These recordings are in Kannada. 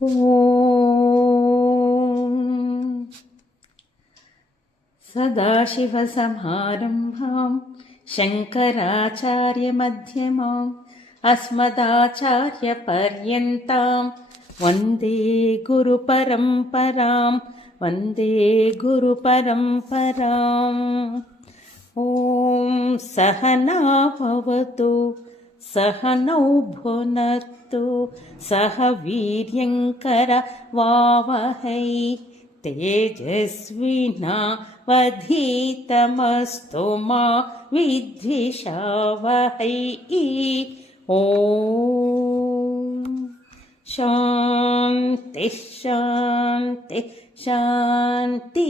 ಓಂ ಸದಾಶಿವಸಮಾರಂಭಾಂ ಶಂಕರಾಚಾರ್ಯಮಧ್ಯಮಾಂ ಅಸ್ಮದಾಚಾರ್ಯಪರ್ಯಂತಾಂ ವಂದೇ ಗುರುಪರಂಪರಾಂ ಓಂ ಸಹನಾ ಭವತು ಸಹನೌ ಭುನಕ್ತು ಸಹ ವೀರ್ಯಂಕರವಾವಹೈ ತೇಜಸ್ವಿನಾವಧೀತಮಸ್ತು ಮಾ ವಿದ್ವಿಷಾವಹೈ. ಓಂ ಶಾಂತಿ ಶಾಂತಿ ಶಾಂತಿ.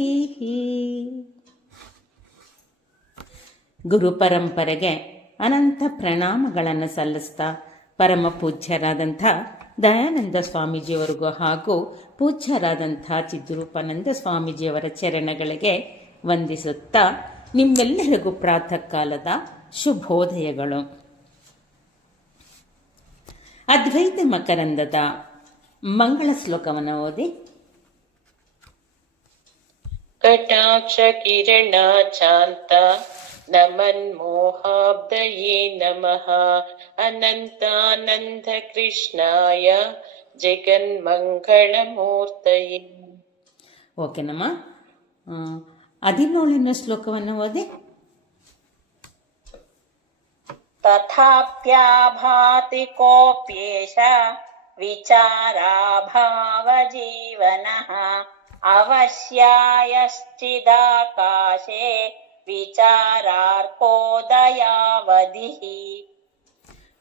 ಗುರುಪರಂಪರೆಗೆ ಅನಂತ ಪ್ರಣಾಮಗಳನ್ನು ಸಲ್ಲಿಸ್ತಾ ಪರಮ ಪೂಜ್ಯರಾದಂಥ ದಯಾನಂದ ಸ್ವಾಮೀಜಿಯವರಿಗೂ ಹಾಗೂ ಪೂಜ್ಯರಾದಂಥ ಚಿದ್ರೂಪಾನಂದ ಸ್ವಾಮೀಜಿಯವರ ಚರಣಗಳಿಗೆ ವಂದಿಸುತ್ತಾ ನಿಮ್ಮೆಲ್ಲರಿಗೂ ಪ್ರಾತಃ ಕಾಲದ ಶುಭೋದಯಗಳು. ಅದ್ವೈತ ಮಕರಂದದ ಮಂಗಳ ಶ್ಲೋಕವನ್ನು ಓದಿ. ಕಟಾಕ್ಷ ಕಿರಣ ಚಾಂತ ನಮನ್ಮೋಹಾಬ್ದಯೇ ನಮಃ ಅನಂತಾನಂದ ಕೃಷ್ಣಾಯ ಜಗನ್ಮಂಗಳಮೂರ್ತಯೇ. ಓಕೆನಮ್ಮ. 17ನೇ ಶ್ಲೋಕವನ್ನು ಓದಿ. ತಥಾಪ್ಯಾಭಾತಿ ಕೋಪ್ಯೇಷ ವಿಚಾರಾಭಾವ ಜೀವನಃ ಅವಶ್ಯಾಯಶ್ಚಿದಾಕಾಶೇ ವಿಚಾರಾರ್ಕೋದಯಾವಧಿ.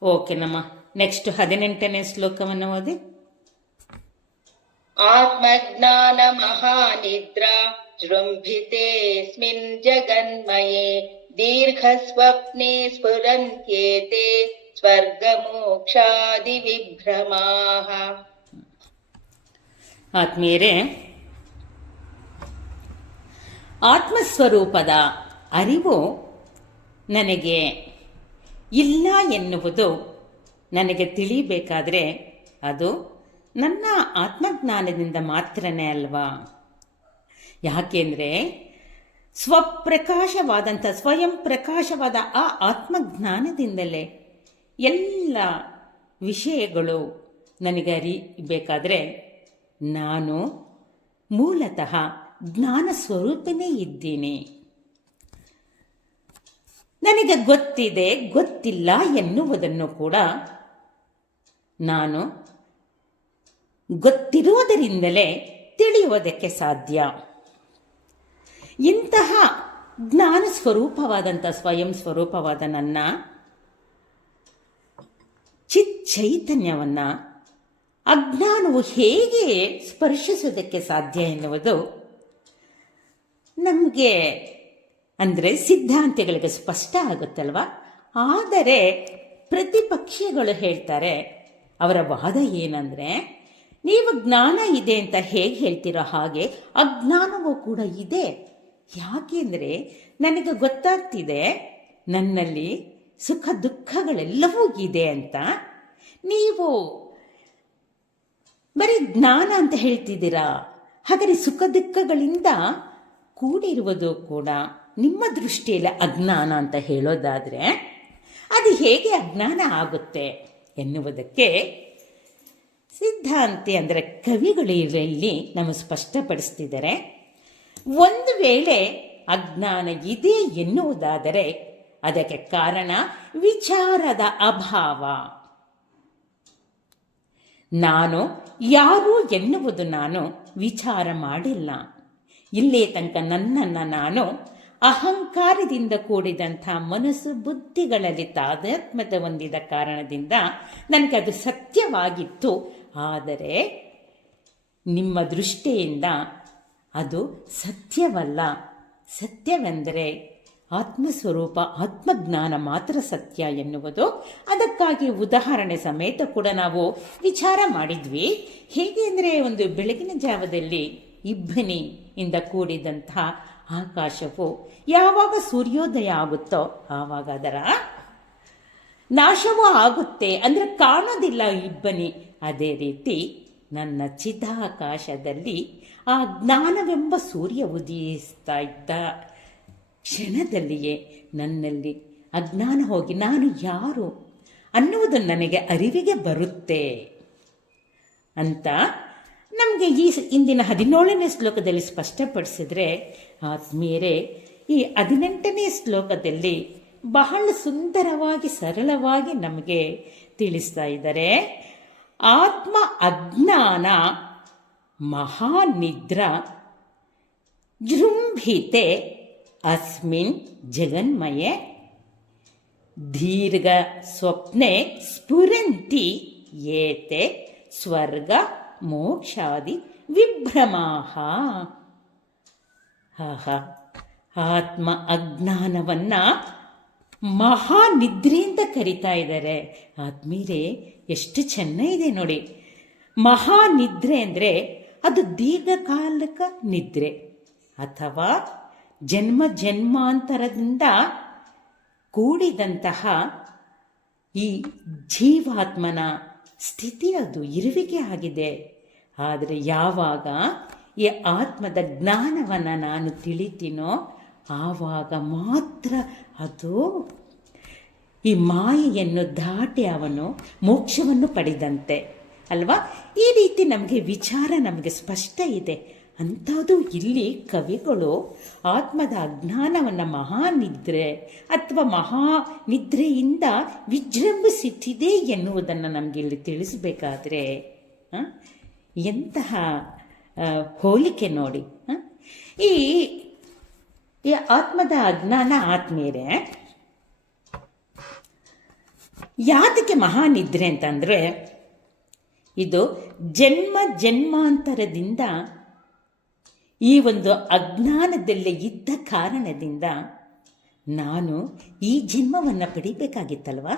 ಓಕೆನಮ್ಮ. ನೆಕ್ಸ್ಟ್ 18ನೇ ಶ್ಲೋಕವನ್ನು ಓದಿ. ಆತ್ಮಜ್ಞಾನ ಮಹಾನಿದ್ರಾ ಜೃಂಭಿತೇಸ್ಮಿನ್ ಜಗನ್ಮಯೇ ದೀರ್ಘ ಸ್ವಪ್ನೆ ಸ್ಫುರಂತ್ಯೇತೆ ಸ್ವರ್ಗಮೋಕ್ಷಾದಿ ವಿಭ್ರಮಾಃ. ಆತ್ಮೀಯರೇ, ಆತ್ಮಸ್ವರೂಪದ ಅರಿವು ನನಗೆ ಇಲ್ಲ ಎನ್ನುವುದು ನನಗೆ ತಿಳಿಬೇಕಾದರೆ ಅದು ನನ್ನ ಆತ್ಮಜ್ಞಾನದಿಂದ ಮಾತ್ರನೇ ಅಲ್ವಾ? ಯಾಕೆಂದರೆ ಸ್ವಪ್ರಕಾಶವಾದಂಥ ಸ್ವಯಂ ಪ್ರಕಾಶವಾದ ಆ ಆತ್ಮಜ್ಞಾನದಿಂದಲೇ ಎಲ್ಲ ವಿಷಯಗಳು ನನಗೆ ಅರಿಬೇಕಾದರೆ ನಾನು ಮೂಲತಃ ಜ್ಞಾನ ಸ್ವರೂಪನೇ ಇದ್ದೀನಿ. ನನಗೆ ಗೊತ್ತಿದೆ ಗೊತ್ತಿಲ್ಲ ಎನ್ನುವುದನ್ನು ಕೂಡ ನಾನು ಗೊತ್ತಿರುವುದರಿಂದಲೇ ತಿಳಿಯುವುದಕ್ಕೆ ಸಾಧ್ಯ. ಇಂತಹ ಜ್ಞಾನ ಸ್ವರೂಪವಾದಂಥ ಸ್ವಯಂ ಸ್ವರೂಪವಾದ ನನ್ನ ಚಿಚ್ಚೈತನ್ಯವನ್ನು ಅಜ್ಞಾನವು ಹೇಗೆ ಸ್ಪರ್ಶಿಸುವುದಕ್ಕೆ ಸಾಧ್ಯ ಎನ್ನುವುದು ನಮಗೆ ಅಂದರೆ ಸಿದ್ಧಾಂತಿಗಳಿಗೆ ಸ್ಪಷ್ಟ ಆಗುತ್ತಲ್ವ. ಆದರೆ ಪ್ರತಿಪಕ್ಷಿಗಳು ಹೇಳ್ತಾರೆ, ಅವರ ವಾದ ಏನಂದರೆ, ನೀವು ಜ್ಞಾನ ಇದೆ ಅಂತ ಹೇಗೆ ಹೇಳ್ತೀರೋ ಹಾಗೆ ಅಜ್ಞಾನವೂ ಕೂಡ ಇದೆ. ಯಾಕೆಂದರೆ ನನಗೆ ಗೊತ್ತಾಗ್ತಿದೆ ನನ್ನಲ್ಲಿ ಸುಖ ದುಃಖಗಳೆಲ್ಲವೂ ಇದೆ ಅಂತ. ನೀವು ಬರೀ ಜ್ಞಾನ ಅಂತ ಹೇಳ್ತಿದ್ದೀರಾ, ಹಾಗಾದರೆ ಸುಖ ದುಃಖಗಳಿಂದ ಕೂಡಿರುವುದು ಕೂಡ ನಿಮ್ಮ ದೃಷ್ಟಿಯಲ್ಲಿ ಅಜ್ಞಾನ ಅಂತ ಹೇಳೋದಾದರೆ ಅದು ಹೇಗೆ ಅಜ್ಞಾನ ಆಗುತ್ತೆ ಎನ್ನುವುದಕ್ಕೆ ಸಿದ್ಧಾಂತಿ ಅಂದರೆ ಕವಿಗಳು ಇಲ್ಲಿ ನಮಗೆ ಸ್ಪಷ್ಟಪಡಿಸ್ತಿದ್ದಾರೆ. ಒಂದು ವೇಳೆ ಅಜ್ಞಾನ ಇದೆ ಎನ್ನುವುದಾದರೆ ಅದಕ್ಕೆ ಕಾರಣ ವಿಚಾರದ ಅಭಾವ. ನಾನು ಯಾರು ಎನ್ನುವುದು ನಾನು ವಿಚಾರ ಮಾಡಿಲ್ಲ. ಇಲ್ಲೇ ತನಕ ನನ್ನನ್ನು ನಾನು ಅಹಂಕಾರದಿಂದ ಕೂಡಿದಂಥ ಮನಸ್ಸು ಬುದ್ಧಿಗಳಲ್ಲಿ ತಾದಾತ್ಮ್ಯದ ಹೊಂದಿದ ಕಾರಣದಿಂದ ನನಗೆ ಅದು ಸತ್ಯವಾಗಿತ್ತು. ಆದರೆ ನಿಮ್ಮ ದೃಷ್ಟಿಯಿಂದ ಅದು ಸತ್ಯವಲ್ಲ. ಸತ್ಯವೆಂದರೆ ಆತ್ಮಸ್ವರೂಪ ಆತ್ಮಜ್ಞಾನ ಮಾತ್ರ ಸತ್ಯ ಎನ್ನುವುದು. ಅದಕ್ಕಾಗಿ ಉದಾಹರಣೆ ಸಮೇತ ಕೂಡ ನಾವು ವಿಚಾರ ಮಾಡಿದ್ವಿ. ಹೇಗೆ ಅಂದರೆ, ಒಂದು ಬೆಳಗಿನ ಜಾವದಲ್ಲಿ ಇಬ್ಬನಿಯಿಂದ ಕೂಡಿದಂತಹ ಆಕಾಶವು ಯಾವಾಗ ಸೂರ್ಯೋದಯ ಆಗುತ್ತೋ ಆವಾಗ ಅದರ ನಾಶವೂ ಆಗುತ್ತೆ, ಅಂದರೆ ಕಾಣೋದಿಲ್ಲ ಇಬ್ಬನಿ. ಅದೇ ರೀತಿ ನನ್ನ ಚಿದಾಕಾಶದಲ್ಲಿ ಆ ಜ್ಞಾನವೆಂಬ ಸೂರ್ಯ ಉದಯಿಸ್ತಾ ಇದ್ದ ಕ್ಷಣದಲ್ಲಿಯೇ ನನ್ನಲ್ಲಿ ಅಜ್ಞಾನ ಹೋಗಿ ನಾನು ಯಾರು ಅನ್ನುವುದು ನನಗೆ ಅರಿವಿಗೆ ಬರುತ್ತೆ ಅಂತ ನಮಗೆ ಈ ಇಂದಿನ 17ನೇ ಶ್ಲೋಕದಲ್ಲಿ ಸ್ಪಷ್ಟಪಡಿಸಿದ್ರೆ, ಆತ್ಮೀಯರೇ, ಈ 18ನೇ ಶ್ಲೋಕದಲ್ಲಿ ಬಹಳ ಸುಂದರವಾಗಿ ಸರಳವಾಗಿ ನಮಗೆ ತಿಳಿಸ್ತಾ ಇದ್ದಾರೆ. ಆತ್ಮ ಅಜ್ಞಾನ ಮಹಾನಿದ್ರಾ ಜೃಂಭಿತೆ ಅಸ್ಮಿನ್ ಜಗನ್ಮಯೇ ದೀರ್ಘ ಸ್ವಪ್ನೆ ಸ್ಫುರಂತಿ ಏತೆ ಸ್ವರ್ಗ ಮೋಕ್ಷಾದಿ ವಿಭ್ರಮಾಹ. ಆತ್ಮ ಅಜ್ಞಾನವನ್ನ ಮಹಾನಿದ್ರೆಯಿಂದ ಕರಿತಾ ಇದ್ದಾರೆ. ಆತ್ಮೀಯರೇ, ಎಷ್ಟು ಚೆನ್ನಾಗಿದೆ ನೋಡಿ. ಮಹಾನಿದ್ರೆ ಅಂದರೆ ಅದು ದೀರ್ಘಕಾಲಿಕ ನಿದ್ರೆ ಅಥವಾ ಜನ್ಮ ಜನ್ಮಾಂತರದಿಂದ ಕೂಡಿದಂತಹ ಈ ಜೀವಾತ್ಮನ ಸ್ಥಿತಿ, ಅದು ಇರುವಿಕೆ ಆಗಿದೆ. ಆದರೆ ಯಾವಾಗ ಈ ಆತ್ಮದ ಜ್ಞಾನವನ್ನು ನಾನು ತಿಳಿತೀನೋ ಆವಾಗ ಮಾತ್ರ ಅದು ಈ ಮಾಯೆಯನ್ನು ದಾಟಿ ಅವನು ಮೋಕ್ಷವನ್ನು ಪಡೆದಂತೆ ಅಲ್ವಾ. ಈ ರೀತಿ ನಮಗೆ ವಿಚಾರ ನಮಗೆ ಸ್ಪಷ್ಟ ಇದೆ. ಅಂಥದ್ದು ಇಲ್ಲಿ ಕವಿಗಳು ಆತ್ಮದ ಅಜ್ಞಾನವನ್ನು ಮಹಾನಿದ್ರೆ ಅಥವಾ ಮಹಾನಿದ್ರೆಯಿಂದ ವಿಜೃಂಭಿಸುತ್ತಿದೆ ಎನ್ನುವುದನ್ನು ನಮಗೆ ಇಲ್ಲಿ ತಿಳಿಸಬೇಕಾದ್ರೆ ಎಂತಹ ಹೋಲಿಕೆ ನೋಡಿ. ಈ ಆತ್ಮದ ಅಜ್ಞಾನ ಆತ್ಮೀಯರೇ ಯಾತಕ್ಕೆ ಮಹಾನಿದ್ರೆ ಅಂತಂದರೆ, ಇದು ಜನ್ಮ ಜನ್ಮಾಂತರದಿಂದ ಈ ಒಂದು ಅಜ್ಞಾನದಲ್ಲೇ ಇದ್ದ ಕಾರಣದಿಂದ ನಾನು ಈ ಜನ್ಮವನ್ನು ಪಡಿಬೇಕಾಗಿತ್ತಲ್ವ.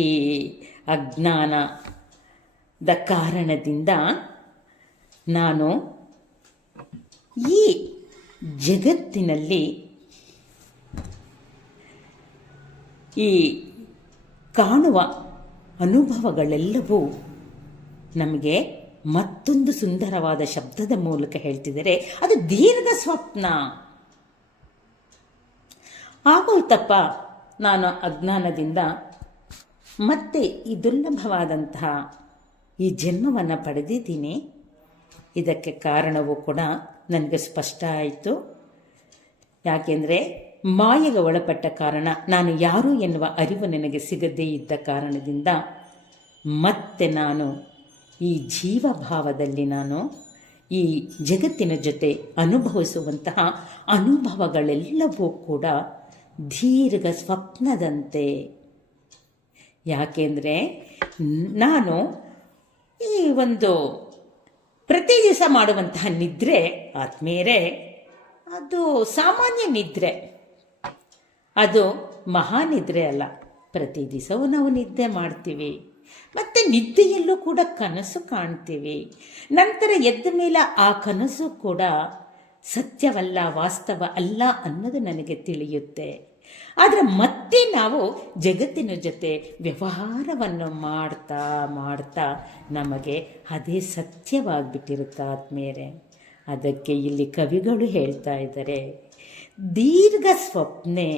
ಈ ಅಜ್ಞಾನದ ಕಾರಣದಿಂದ ನಾನು ಈ ಜಗತ್ತಿನಲ್ಲಿ ಈ ಕಾಣುವ ಅನುಭವಗಳೆಲ್ಲವೂ ನಮಗೆ ಮತ್ತೊಂದು ಸುಂದರವಾದ ಶಬ್ದದ ಮೂಲಕ ಹೇಳ್ತಿದ್ದಾರೆ, ಅದು ದೀರ್ಘ ಸ್ವಪ್ನ. ಆಗೋಯ್ತಪ್ಪ, ನಾನು ಅಜ್ಞಾನದಿಂದ ಮತ್ತೆ ಈ ದುರ್ಲಭವಾದಂತಹ ಈ ಜನ್ಮವನ್ನು ಪಡೆದಿದ್ದೀನಿ. ಇದಕ್ಕೆ ಕಾರಣವೂ ಕೂಡ ನನಗೆ ಸ್ಪಷ್ಟ ಆಯಿತು. ಯಾಕೆಂದರೆ ಮಾಯೆಗೆ ಒಳಪಟ್ಟ ಕಾರಣ, ನಾನು ಯಾರು ಎನ್ನುವ ಅರಿವು ನನಗೆ ಸಿಗದೇ ಇದ್ದ ಕಾರಣದಿಂದ ಮತ್ತೆ ನಾನು ಈ ಜೀವಭಾವದಲ್ಲಿ ನಾನು ಈ ಜಗತ್ತಿನ ಜೊತೆ ಅನುಭವಿಸುವಂತಹ ಅನುಭವಗಳೆಲ್ಲವೂ ಕೂಡ ದೀರ್ಘ ಸ್ವಪ್ನದಂತೆ. ಯಾಕೆಂದರೆ ನಾನು ಈ ಒಂದು ಪ್ರತಿ ದಿವಸ ಮಾಡುವಂತಹ ನಿದ್ರೆ ಆತ್ಮೀಯರೇ, ಅದು ಸಾಮಾನ್ಯ ನಿದ್ರೆ, ಅದು ಮಹಾನಿದ್ರೆ ಅಲ್ಲ. ಪ್ರತಿ ದಿವಸವೂ ನಾವು ನಿದ್ದೆ ಮಾಡ್ತೀವಿ, ಮತ್ತು ನಿದ್ದೆಯಲ್ಲೂ ಕೂಡ ಕನಸು ಕಾಣ್ತೀವಿ. ನಂತರ ಎದ್ದ ಮೇಲೆ ಆ ಕನಸು ಕೂಡ ಸತ್ಯವಲ್ಲ, ವಾಸ್ತವ ಅಲ್ಲ ಅನ್ನೋದು ನನಗೆ ತಿಳಿಯುತ್ತೆ. ಆದರೆ ಮತ್ತೆ ನಾವು ಜಗತ್ತಿನ ಜೊತೆ ವ್ಯವಹಾರವನ್ನು ಮಾಡ್ತಾ ಮಾಡ್ತಾ ನಮಗೆ ಅದೇ ಸತ್ಯವಾಗಿಬಿಟ್ಟಿರುತ್ತೆ ಆತ್ಮೀಯರೇ. ಅದಕ್ಕೆ ಇಲ್ಲಿ ಕವಿಗಳು ಹೇಳ್ತಾ ಇದ್ದಾರೆ, ದೀರ್ಘ ಸ್ವಪ್ನೆ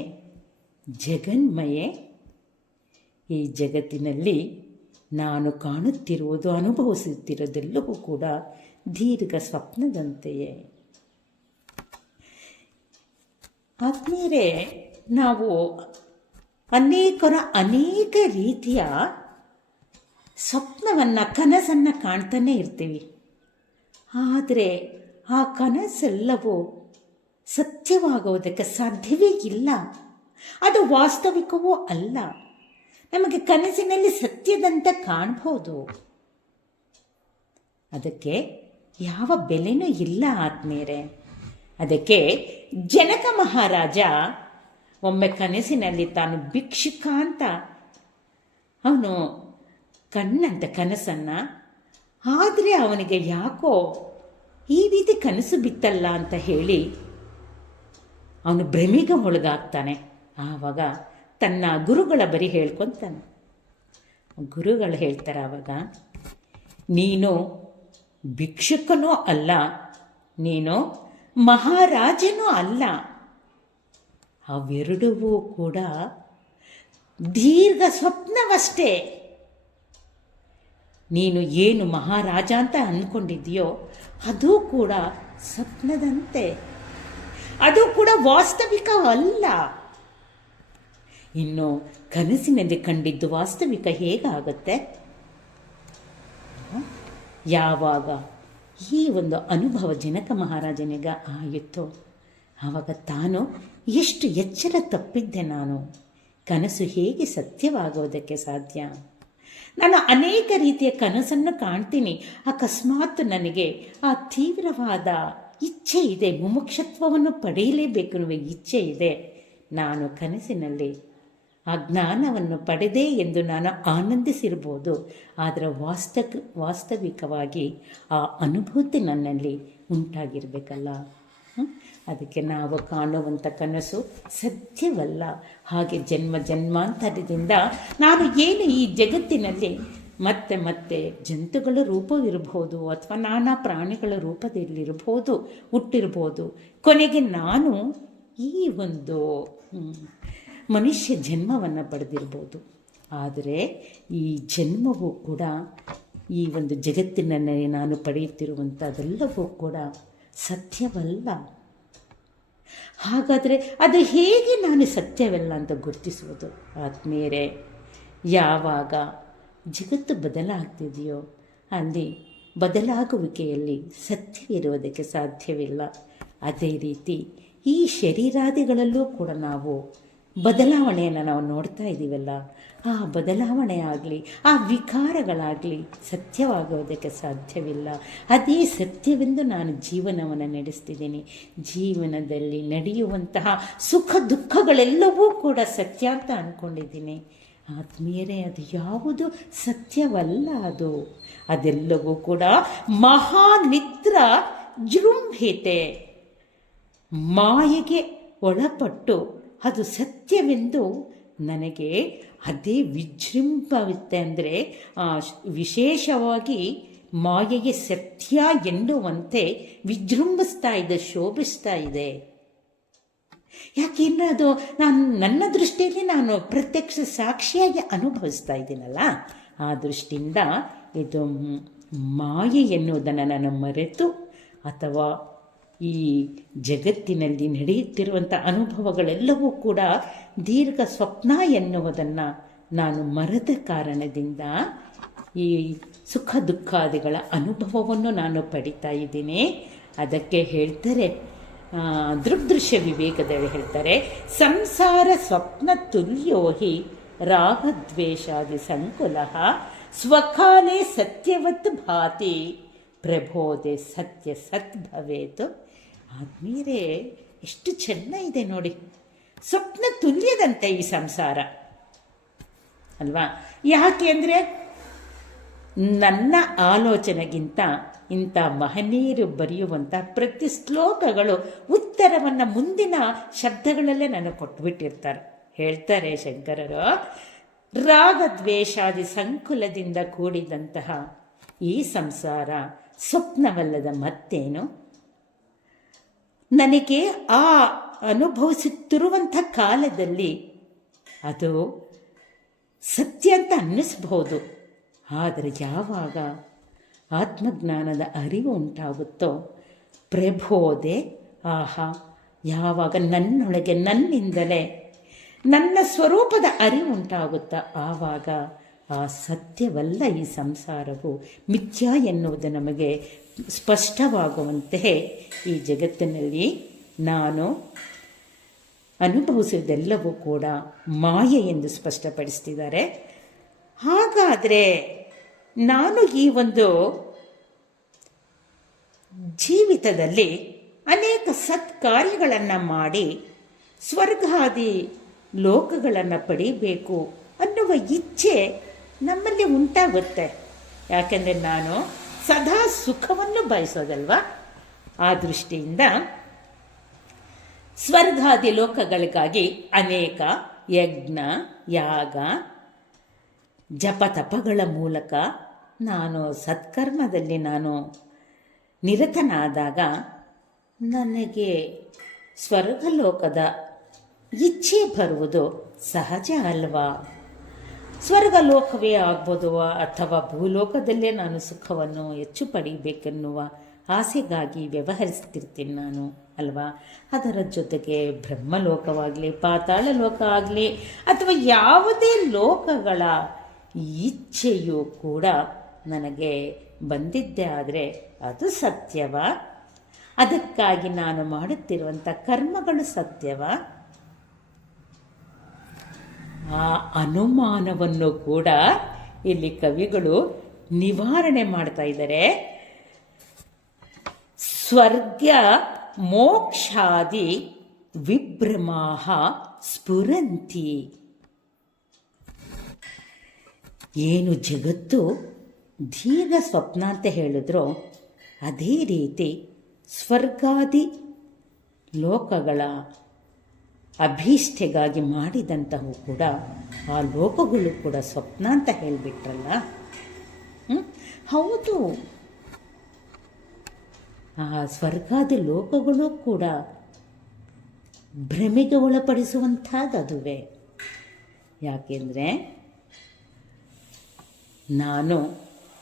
ಜಗನ್ಮಯೇ. ಈ ಜಗತ್ತಿನಲ್ಲಿ ನಾನು ಕಾಣುತ್ತಿರುವುದು, ಅನುಭವಿಸುತ್ತಿರೋದೆಲ್ಲವೂ ಕೂಡ ದೀರ್ಘ ಸ್ವಪ್ನದಂತೆಯೇ. ಆತ್ಮೀಯರೇ, ನಾವು ಅನೇಕ ರೀತಿಯ ಸ್ವಪ್ನವನ್ನು, ಕನಸನ್ನು ಕಾಣ್ತಾನೆ ಇರ್ತೀವಿ. ಆದರೆ ಆ ಕನಸೆಲ್ಲವೂ ಸತ್ಯವಾಗುವುದಕ್ಕೆ ಸಾಧ್ಯವೇ ಇಲ್ಲ. ಅದು ವಾಸ್ತವಿಕವೂ ಅಲ್ಲ. ನಮಗೆ ಕನಸಿನಲ್ಲಿ ಸತ್ಯದಂತೆ ಕಾಣ್ಬೋದು, ಅದಕ್ಕೆ ಯಾವ ಬೆಲೆನೂ ಇಲ್ಲ ಆತ್ಮೀಯರೇ. ಅದಕ್ಕೆ ಜನಕ ಮಹಾರಾಜ ಒಮ್ಮೆ ಕನಸಿನಲ್ಲಿ ತಾನು ಭಿಕ್ಷುಕ ಅಂತ ಅವನು ಕಣ್ಣಂತೆ ಕನಸನ್ನು. ಆದರೆ ಅವನಿಗೆ ಯಾಕೋ ಈ ರೀತಿ ಕನಸು ಬಿತ್ತಲ್ಲ ಅಂತ ಹೇಳಿ ಅವನು ಭ್ರಮೆಗೆ ಒಳಗಾಗ್ತಾನೆ. ಆವಾಗ ತನ್ನ ಗುರುಗಳ ಬರಿ ಹೇಳ್ಕೊತಾನೆ. ಗುರುಗಳು ಹೇಳ್ತಾರೆ ಆವಾಗ, ನೀನು ಭಿಕ್ಷುಕನೂ ಅಲ್ಲ, ನೀನು ಮಹಾರಾಜನೂ ಅಲ್ಲ. ಅವೆರಡೂ ಕೂಡ ದೀರ್ಘ ಸ್ವಪ್ನವಷ್ಟೇ. ನೀನು ಏನು ಮಹಾರಾಜ ಅಂತ ಅಂದ್ಕೊಂಡಿದ್ದೀಯೋ ಅದು ಕೂಡ ಸ್ವಪ್ನದಂತೆ, ಅದು ಕೂಡ ವಾಸ್ತವಿಕ ಅಲ್ಲ. ಇನ್ನು ಕನಸಿನಲ್ಲಿ ಕಂಡಿದ್ದು ವಾಸ್ತವಿಕ ಹೇಗಾಗುತ್ತೆ? ಯಾವಾಗ ಈ ಒಂದು ಅನುಭವ ಜನಕ ಮಹಾರಾಜನಿಗೆ ಆಯಿತೋ ಆವಾಗ ತಾನು ಎಷ್ಟು ಎಚ್ಚರ ತಪ್ಪಿದ್ದೆ. ನಾನು ಕನಸು ಹೇಗೆ ಸತ್ಯವಾಗೋದಕ್ಕೆ ಸಾಧ್ಯ? ನಾನು ಅನೇಕ ರೀತಿಯ ಕನಸನ್ನು ಕಾಣ್ತೀನಿ. ಅಕಸ್ಮಾತ್ ನನಗೆ ಆ ತೀವ್ರವಾದ ಇಚ್ಛೆ ಇದೆ, ಮುಮುಕ್ಷತ್ವವನ್ನು ಪಡೆಯಲೇಬೇಕು ಎನ್ನುವ ಇಚ್ಛೆ ಇದೆ. ನಾನು ಕನಸಿನಲ್ಲಿ ಆ ಜ್ಞಾನವನ್ನು ಪಡೆದೆ ಎಂದು ನಾನು ಆನಂದಿಸಿರ್ಬೋದು, ಆದರೆ ವಾಸ್ತವಿಕವಾಗಿ ಆ ಅನುಭೂತಿ ನನ್ನಲ್ಲಿ ಉಂಟಾಗಿರಬೇಕಲ್ಲ. ಅದಕ್ಕೆ ನಾವು ಕಾಣುವಂಥ ಕನಸು ಸತ್ಯವಲ್ಲ. ಹಾಗೆ ಜನ್ಮ ಜನ್ಮಾಂತರದಿಂದ ನಾನು ಏನು ಈ ಜಗತ್ತಿನಲ್ಲಿ ಮತ್ತೆ ಮತ್ತೆ ಜಂತುಗಳ ರೂಪವಿರಬಹುದು ಅಥವಾ ನಾನಾ ಪ್ರಾಣಿಗಳ ರೂಪದಲ್ಲಿರಬಹುದು, ಹುಟ್ಟಿರ್ಬೋದು. ಕೊನೆಗೆ ನಾನು ಈ ಒಂದು ಮನುಷ್ಯ ಜನ್ಮವನ್ನು ಪಡೆದಿರ್ಬೋದು. ಆದರೆ ಈ ಜನ್ಮವೂ ಕೂಡ ಈ ಒಂದು ಜಗತ್ತಿನಲ್ಲಿ ನಾನು ಪಡೆಯುತ್ತಿರುವಂಥದ್ದೆಲ್ಲವೂ ಕೂಡ ಸತ್ಯವಲ್ಲ. ಹಾಗಾದರೆ ಅದು ಹೇಗೆ ನಾನು ಸತ್ಯವಲ್ಲ ಅಂತ ಗುರುತಿಸುವುದು? ಆತ್ಮೀಯರೇ, ಯಾವಾಗ ಜಗತ್ತು ಬದಲಾಗ್ತಿದೆಯೋ ಅಲ್ಲಿ ಬದಲಾಗುವಿಕೆಯಲ್ಲಿ ಸತ್ಯವಿರುವುದಕ್ಕೆ ಸಾಧ್ಯವಿಲ್ಲ. ಅದೇ ರೀತಿ ಈ ಶರೀರಾದಿಗಳಲ್ಲೂ ಕೂಡ ನಾವು ಬದಲಾವಣೆಯನ್ನು ನಾವು ನೋಡ್ತಾ ಇದ್ದೀವಲ್ಲ, ಆ ಬದಲಾವಣೆ ಆಗಲಿ ಆ ವಿಕಾರಗಳಾಗಲಿ ಸತ್ಯವಾಗೋದಕ್ಕೆ ಸಾಧ್ಯವಿಲ್ಲ. ಅದೇ ಸತ್ಯವೆಂದು ನಾನು ಜೀವನವನ್ನು ನಡೆಸ್ತಿದ್ದೀನಿ. ಜೀವನದಲ್ಲಿ ನಡೆಯುವಂತಹ ಸುಖ ದುಃಖಗಳೆಲ್ಲವೂ ಕೂಡ ಸತ್ಯ ಅಂತ ಅಂದ್ಕೊಂಡಿದ್ದೀನಿ. ಆತ್ಮೀಯರೇ, ಅದು ಯಾವುದು ಸತ್ಯವಲ್ಲ. ಅದೆಲ್ಲವೂ ಕೂಡ ಮಹಾನಿದ್ರ ಜೃಂಭಿತೆ, ಮಾಯೆಗೆ ಒಳಪಟ್ಟು ಅದು ಸತ್ಯವೆಂದು ನನಗೆ ಅದೇ ವಿಜೃಂಭವಿತ್ತೆ. ಅಂದರೆ ವಿಶೇಷವಾಗಿ ಮಾಯೆಗೆ ಸತ್ಯ ಎನ್ನುವಂತೆ ವಿಜೃಂಭಿಸ್ತಾ ಇದೆ, ಶೋಭಿಸ್ತಾ ಇದೆ. ಯಾಕೆಂದರೆ ಅದು ನನ್ನ ದೃಷ್ಟಿಯಲ್ಲಿ ನಾನು ಪ್ರತ್ಯಕ್ಷ ಸಾಕ್ಷಿಯಾಗಿ ಅನುಭವಿಸ್ತಾ ಇದ್ದೀನಲ್ಲ, ಆ ದೃಷ್ಟಿಯಿಂದ ಇದು ಮಾಯೆ ಎನ್ನುವುದನ್ನು ನಾನು ಮರೆತು ಅಥವಾ ಈ ಜಗತ್ತಿನಲ್ಲಿ ನಡೆಯುತ್ತಿರುವಂಥ ಅನುಭವಗಳೆಲ್ಲವೂ ಕೂಡ ದೀರ್ಘ ಸ್ವಪ್ನ ಎನ್ನುವುದನ್ನು ನಾನು ಮರೆತ ಕಾರಣದಿಂದ ಈ ಸುಖ ದುಃಖಾದಿಗಳ ಅನುಭವವನ್ನು ನಾನು ಪಡಿತಾ ಇದ್ದೀನಿ. ಅದಕ್ಕೆ ಹೇಳ್ತಾರೆ, ದೃಗ್ದೃಶ್ಯ ವಿವೇಕದಲ್ಲಿ ಹೇಳ್ತಾರೆ, ಸಂಸಾರ ಸ್ವಪ್ನ ತುಲ್ಯೋ ಹಿ ರಾಗದ್ವೇಷಾದಿ ಸಂಕುಲ ಸ್ವಕಾಲೇ ಸತ್ಯವತ್ ಭಾತಿ ಪ್ರಬೋಧೆ ಸತ್ಯ ಸದ್ಭವೇತು. ಆದ್ಮೇಲೆ ಎಷ್ಟು ಚೆನ್ನಾಗಿದೆ ನೋಡಿ. ಸ್ವಪ್ನ ತುಲ್ಯದಂತೆ ಈ ಸಂಸಾರ ಅಲ್ವಾ? ಯಾಕೆ ಅಂದರೆ ನನ್ನ ಆಲೋಚನೆಗಿಂತ ಇಂಥ ಮಹನೀಯರು ಬರೆಯುವಂಥ ಪ್ರತಿ ಶ್ಲೋಕಗಳು ಉತ್ತರವನ್ನು ಮುಂದಿನ ಶಬ್ದಗಳಲ್ಲೇ ನನಗೆ ಕೊಟ್ಬಿಟ್ಟಿರ್ತಾರೆ. ಹೇಳ್ತಾರೆ ಶಂಕರರು, ರಾಗದ್ವೇಷಾದಿ ಸಂಕುಲದಿಂದ ಕೂಡಿದಂತಹ ಈ ಸಂಸಾರ ಸ್ವಪ್ನವಲ್ಲದ ಮತ್ತೇನು? ನನಗೆ ಆ ಅನುಭವಿಸುತ್ತಿರುವಂಥ ಕಾಲದಲ್ಲಿ ಅದು ಸತ್ಯ ಅಂತ ಅನ್ನಿಸ್ಬಹುದು. ಆದರೆ ಯಾವಾಗ ಆತ್ಮಜ್ಞಾನದ ಅರಿವು ಉಂಟಾಗುತ್ತೋ, ಪ್ರಬೋಧೆ, ಆಹಾ, ಯಾವಾಗ ನನ್ನೊಳಗೆ ನನ್ನಿಂದಲೇ ನನ್ನ ಸ್ವರೂಪದ ಅರಿವು ಉಂಟಾಗುತ್ತಾ ಆವಾಗ ಆ ಸತ್ಯವಲ್ಲ ಈ ಸಂಸಾರವು ಮಿಥ್ಯ ಎನ್ನುವುದು ನಮಗೆ ಸ್ಪಷ್ಟವಾಗುವಂತೆ ಈ ಜಗತ್ತಿನಲ್ಲಿ ನಾನು ಅನುಭವಿಸುವುದೆಲ್ಲವೂ ಕೂಡ ಮಾಯೆ ಎಂದು ಸ್ಪಷ್ಟಪಡಿಸ್ತಿದ್ದಾರೆ. ಹಾಗಾದರೆ ನಾನು ಈ ಒಂದು ಜೀವಿತದಲ್ಲಿ ಅನೇಕ ಸತ್ಕಾರ್ಯಗಳನ್ನು ಮಾಡಿ ಸ್ವರ್ಗಾದಿ ಲೋಕಗಳನ್ನು ಪಡೀಬೇಕು ಅನ್ನುವ ಇಚ್ಛೆ ನಮ್ಮಲ್ಲಿ ಉಂಟಾಗುತ್ತೆ. ಯಾಕೆಂದರೆ ನಾನು ಸದಾ ಸುಖವನ್ನು ಬಯಸೋದಲ್ವ. ಆ ದೃಷ್ಟಿಯಿಂದ ಸ್ವರ್ಗಾದಿ ಲೋಕಗಳಿಗಾಗಿ ಅನೇಕ ಯಜ್ಞ, ಯಾಗ, ಜಪತಪಗಳ ಮೂಲಕ ನಾನು ಸತ್ಕರ್ಮದಲ್ಲಿ ನಿರತನಾದಾಗ ನನಗೆ ಸ್ವರ್ಗಲೋಕದ ಇಚ್ಛೆ ಬರುವುದು ಸಹಜ ಅಲ್ವಾ? ಸ್ವರ್ಗಲೋಕವೇ ಆಗ್ಬೋದು, ಅಥವಾ ಭೂಲೋಕದಲ್ಲೇ ನಾನು ಸುಖವನ್ನು ಹೆಚ್ಚು ಪಡೀಬೇಕೆನ್ನುವ ಆಸೆಗಾಗಿ ವ್ಯವಹರಿಸ್ತಿರ್ತೀನಿ ನಾನು ಅಲ್ವಾ? ಅದರ ಜೊತೆಗೆ ಬ್ರಹ್ಮಲೋಕವಾಗಲಿ, ಪಾತಾಳ ಲೋಕ ಆಗಲಿ, ಅಥವಾ ಯಾವುದೇ ಲೋಕಗಳ ಇಚ್ಛೆಯೂ ಕೂಡ ನನಗೆ ಬಂದಿದ್ದೇ ಆದರೆ ಅದು ಸತ್ಯವಾ? ಅದಕ್ಕಾಗಿ ನಾನು ಮಾಡುತ್ತಿರುವಂಥ ಕರ್ಮಗಳು ಸತ್ಯವಾ? ಆ ಅನುಮಾನವನ್ನು ಕೂಡ ಇಲ್ಲಿ ಕವಿಗಳು ನಿವಾರಣೆ ಮಾಡ್ತಾ ಇದ್ದಾರೆ. ಸ್ವರ್ಗ ಮೋಕ್ಷಾದಿ ವಿಭ್ರಮಾಹ ಸ್ಫುರಂತಿ. ಏನು ಜಗತ್ತು ದೀರ್ಘ ಸ್ವಪ್ನ ಅಂತ ಹೇಳಿದ್ರೋ ಅದೇ ರೀತಿ ಸ್ವರ್ಗಾದಿ ಲೋಕಗಳ ಅಭೀಷ್ಟೆಗಾಗಿ ಮಾಡಿದಂತಹ ಕೂಡ ಆ ಲೋಕಗಳು ಕೂಡ ಸ್ವಪ್ನ ಅಂತ ಹೇಳಿಬಿಟ್ರಲ್ಲ. ಹೌದು, ಆ ಸ್ವರ್ಗಾದಿ ಲೋಕಗಳು ಕೂಡ ಭ್ರಮೆಗೆ ಒಳಪಡಿಸುವಂಥದ್ದು ಅದುವೇ. ಯಾಕೆಂದರೆ ನಾನು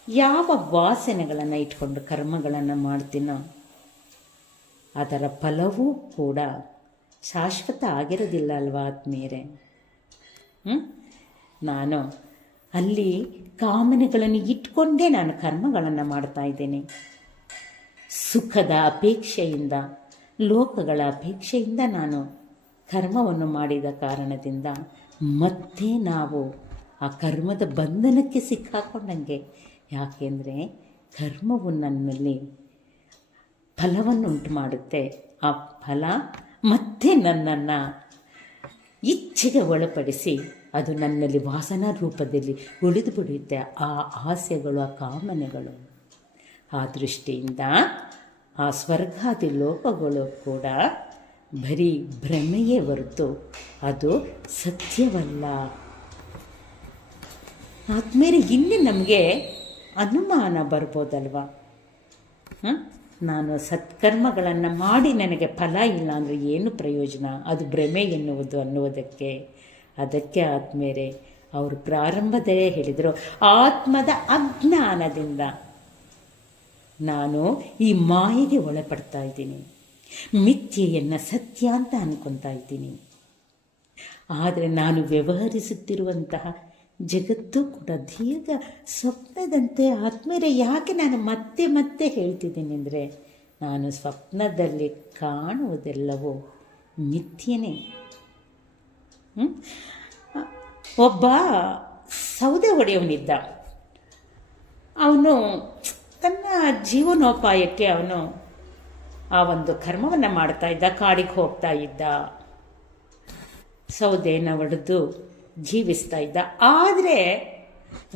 ಯಾವ ವಾಸನೆಗಳನ್ನು ಇಟ್ಕೊಂಡು ಕರ್ಮಗಳನ್ನು ಮಾಡ್ತೀನೋ ಅದರ ಫಲವೂ ಕೂಡ ಶಾಶ್ವತ ಆಗಿರೋದಿಲ್ಲ ಅಲ್ವಾ ಆತ್ಮೀಯರೇ? ನಾನು ಅಲ್ಲಿ ಕಾಮನೆಗಳನ್ನು ಇಟ್ಕೊಂಡೇ ನಾನು ಕರ್ಮಗಳನ್ನು ಮಾಡ್ತಾ ಇದ್ದೇನೆ. ಸುಖದ ಅಪೇಕ್ಷೆಯಿಂದ, ಲೋಕಗಳ ಅಪೇಕ್ಷೆಯಿಂದ ನಾನು ಕರ್ಮವನ್ನು ಮಾಡಿದ ಕಾರಣದಿಂದ ಮತ್ತೆ ನಾವು ಆ ಕರ್ಮದ ಬಂಧನಕ್ಕೆ ಸಿಕ್ಕಾಕೊಂಡಂಗೆ. ಯಾಕೆಂದರೆ ಕರ್ಮವು ನನ್ನಲ್ಲಿ ಫಲವನ್ನು ಉಂಟು ಮಾಡುತ್ತೆ. ಆ ಫಲ ಮತ್ತೆ ನನ್ನನ್ನು ಇಚ್ಛೆಗೆ ಒಳಪಡಿಸಿ ಅದು ನನ್ನಲ್ಲಿ ವಾಸನಾ ರೂಪದಲ್ಲಿ ಉಳಿದು ಬಿಡುತ್ತೆ. ಆ ಆಸೆಗಳು, ಆ ಕಾಮನೆಗಳು. ಆ ದೃಷ್ಟಿಯಿಂದ ಆ ಸ್ವರ್ಗಾದಿ ಲೋಕಗಳು ಕೂಡ ಬರೀ ಭ್ರಮೆಯೇ ಹೊರತು ಅದು ಸತ್ಯವಲ್ಲ. ಆದ್ಮೇಲೆ ಇಲ್ಲಿ ನಮಗೆ ಅನುಮಾನ ಬರ್ಬೋದಲ್ವ? ನಾನು ಸತ್ಕರ್ಮಗಳನ್ನು ಮಾಡಿ ನನಗೆ ಫಲ ಇಲ್ಲ ಅಂದರೆ ಏನು ಪ್ರಯೋಜನ? ಅದು ಭ್ರಮೆ ಎನ್ನುವುದು ಅನ್ನುವುದಕ್ಕೆ. ಅದಕ್ಕೆ ಆದ್ಮೇಲೆ ಅವರು ಪ್ರಾರಂಭದಲ್ಲೇ ಹೇಳಿದರು, ಆತ್ಮದ ಅಜ್ಞಾನದಿಂದ ನಾನು ಈ ಮಾಯೆಗೆ ಒಳಪಡ್ತಾ ಇದ್ದೀನಿ, ಮಿಥ್ಯೆಯನ್ನು ಸತ್ಯ ಅಂತ ಅನ್ಕೊತಾ ಇದ್ದೀನಿ. ಆದರೆ ನಾನು ವ್ಯವಹರಿಸುತ್ತಿರುವಂತಹ ಜಗತ್ತು ಕೂಡ ದೀರ್ಘ ಸ್ವಪ್ನದಂತೆ. ಆದ್ಮೇಲೆ ಯಾಕೆ ನಾನು ಮತ್ತೆ ಮತ್ತೆ ಹೇಳ್ತಿದ್ದೀನಿ ಅಂದರೆ, ನಾನು ಸ್ವಪ್ನದಲ್ಲಿ ಕಾಣುವುದೆಲ್ಲವೂ ಮಿಥ್ಯನೇ. ಒಬ್ಬ ಸೌದೆ ಹೊಡೆಯವನಿದ್ದ. ಅವನು ತನ್ನ ಜೀವನೋಪಾಯಕ್ಕೆ ಅವನು ಆ ಒಂದು ಕರ್ಮವನ್ನು ಮಾಡ್ತಾ ಇದ್ದ. ಕಾಡಿಗೆ ಹೋಗ್ತಾ ಇದ್ದ, ಸೌದೆನ ಹೊಡೆದು ಜೀವಿಸ್ತಾ ಇದ್ದ. ಆದರೆ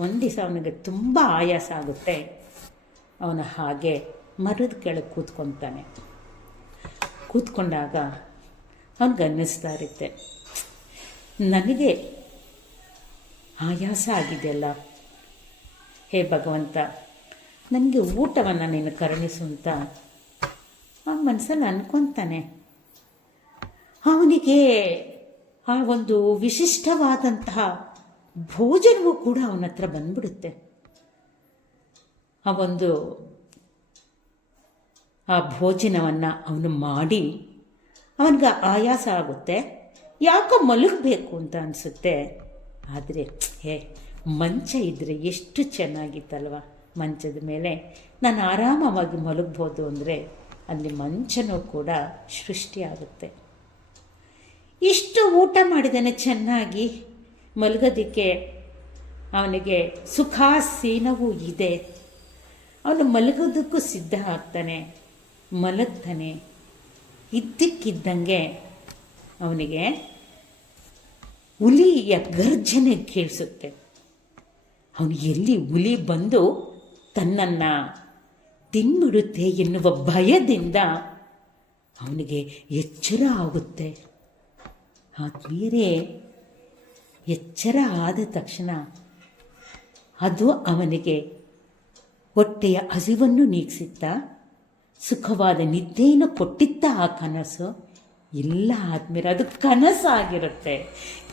ಒಂದು ದಿವಸ ಅವನಿಗೆ ತುಂಬ ಆಯಾಸ ಆಗುತ್ತೆ. ಅವನು ಹಾಗೆ ಮರದ ಕೆಳಗೆ ಕೂತ್ಕೊತಾನೆ. ಕೂತ್ಕೊಂಡಾಗ ಅವನಿಗೆ ಅನ್ನಿಸ್ತಾ ಇರುತ್ತೆ, ನನಗೆ ಆಯಾಸ ಆಗಿದೆಯಲ್ಲ, ಹೇ ಭಗವಂತ, ನನಗೆ ಊಟವನ್ನು ನೀನು ಕರುಣಿಸು ಅಂತ ಆ ಮನಸ್ಸಲ್ಲಿ ಅನ್ಕೊತಾನೆ. ಅವನಿಗೆ ಆ ಒಂದು ವಿಶಿಷ್ಟವಾದಂತಹ ಭೋಜನವೂ ಕೂಡ ಅವನ ಹತ್ರ ಬಂದ್ಬಿಡುತ್ತೆ. ಆ ಭೋಜನವನ್ನು ಅವನು ಮಾಡಿ ಅವನಿಗೆ ಆಯಾಸ ಆಗುತ್ತೆ. ಯಾಕೋ ಮಲಗಬೇಕು ಅಂತ ಅನಿಸುತ್ತೆ. ಆದರೆ ಮಂಚ ಇದ್ದರೆ ಎಷ್ಟು ಚೆನ್ನಾಗಿತ್ತಲ್ವ, ಮಂಚದ ಮೇಲೆ ನಾನು ಆರಾಮವಾಗಿ ಮಲಗ್ಬೋದು ಅಂದರೆ ಅಲ್ಲಿ ಮಂಚನೂ ಕೂಡ ಸೃಷ್ಟಿಯಾಗುತ್ತೆ. ಇಷ್ಟು ಊಟ ಮಾಡಿದ್ದಾನೆ, ಚೆನ್ನಾಗಿ ಮಲಗೋದಕ್ಕೆ ಅವನಿಗೆ ಸುಖಾಸೀನವೂ ಇದೆ. ಅವನು ಮಲಗೋದಕ್ಕೂ ಸಿದ್ಧ ಆಗ್ತಾನೆ, ಮಲಗ್ತಾನೆ. ಇದ್ದಕ್ಕಿದ್ದಂಗೆ ಅವನಿಗೆ ಹುಲಿಯ ಗರ್ಜನೆ ಕೇಳಿಸುತ್ತೆ. ಅವನು ಎಲ್ಲಿ ಹುಲಿ ಬಂದು ತನ್ನನ್ನು ತಿನ್ಬಿಡುತ್ತೆ ಎನ್ನುವ ಭಯದಿಂದ ಅವನಿಗೆ ಎಚ್ಚರ ಆಗುತ್ತೆ. ಆದ್ಮೇಲೆ ಎಚ್ಚರ ಆದ ತಕ್ಷಣ ಅದು ಅವನಿಗೆ ಹೊಟ್ಟೆಯ ಹಸಿವನ್ನು ನೀಗಿಸಿತ್ತ, ಸುಖವಾದ ನಿದ್ದೆಯನ್ನು ಕೊಟ್ಟಿತ್ತ ಆ ಕನಸು? ಇಲ್ಲ ಆದ್ಮೇಲೆ ಅದು ಕನಸಾಗಿರುತ್ತೆ.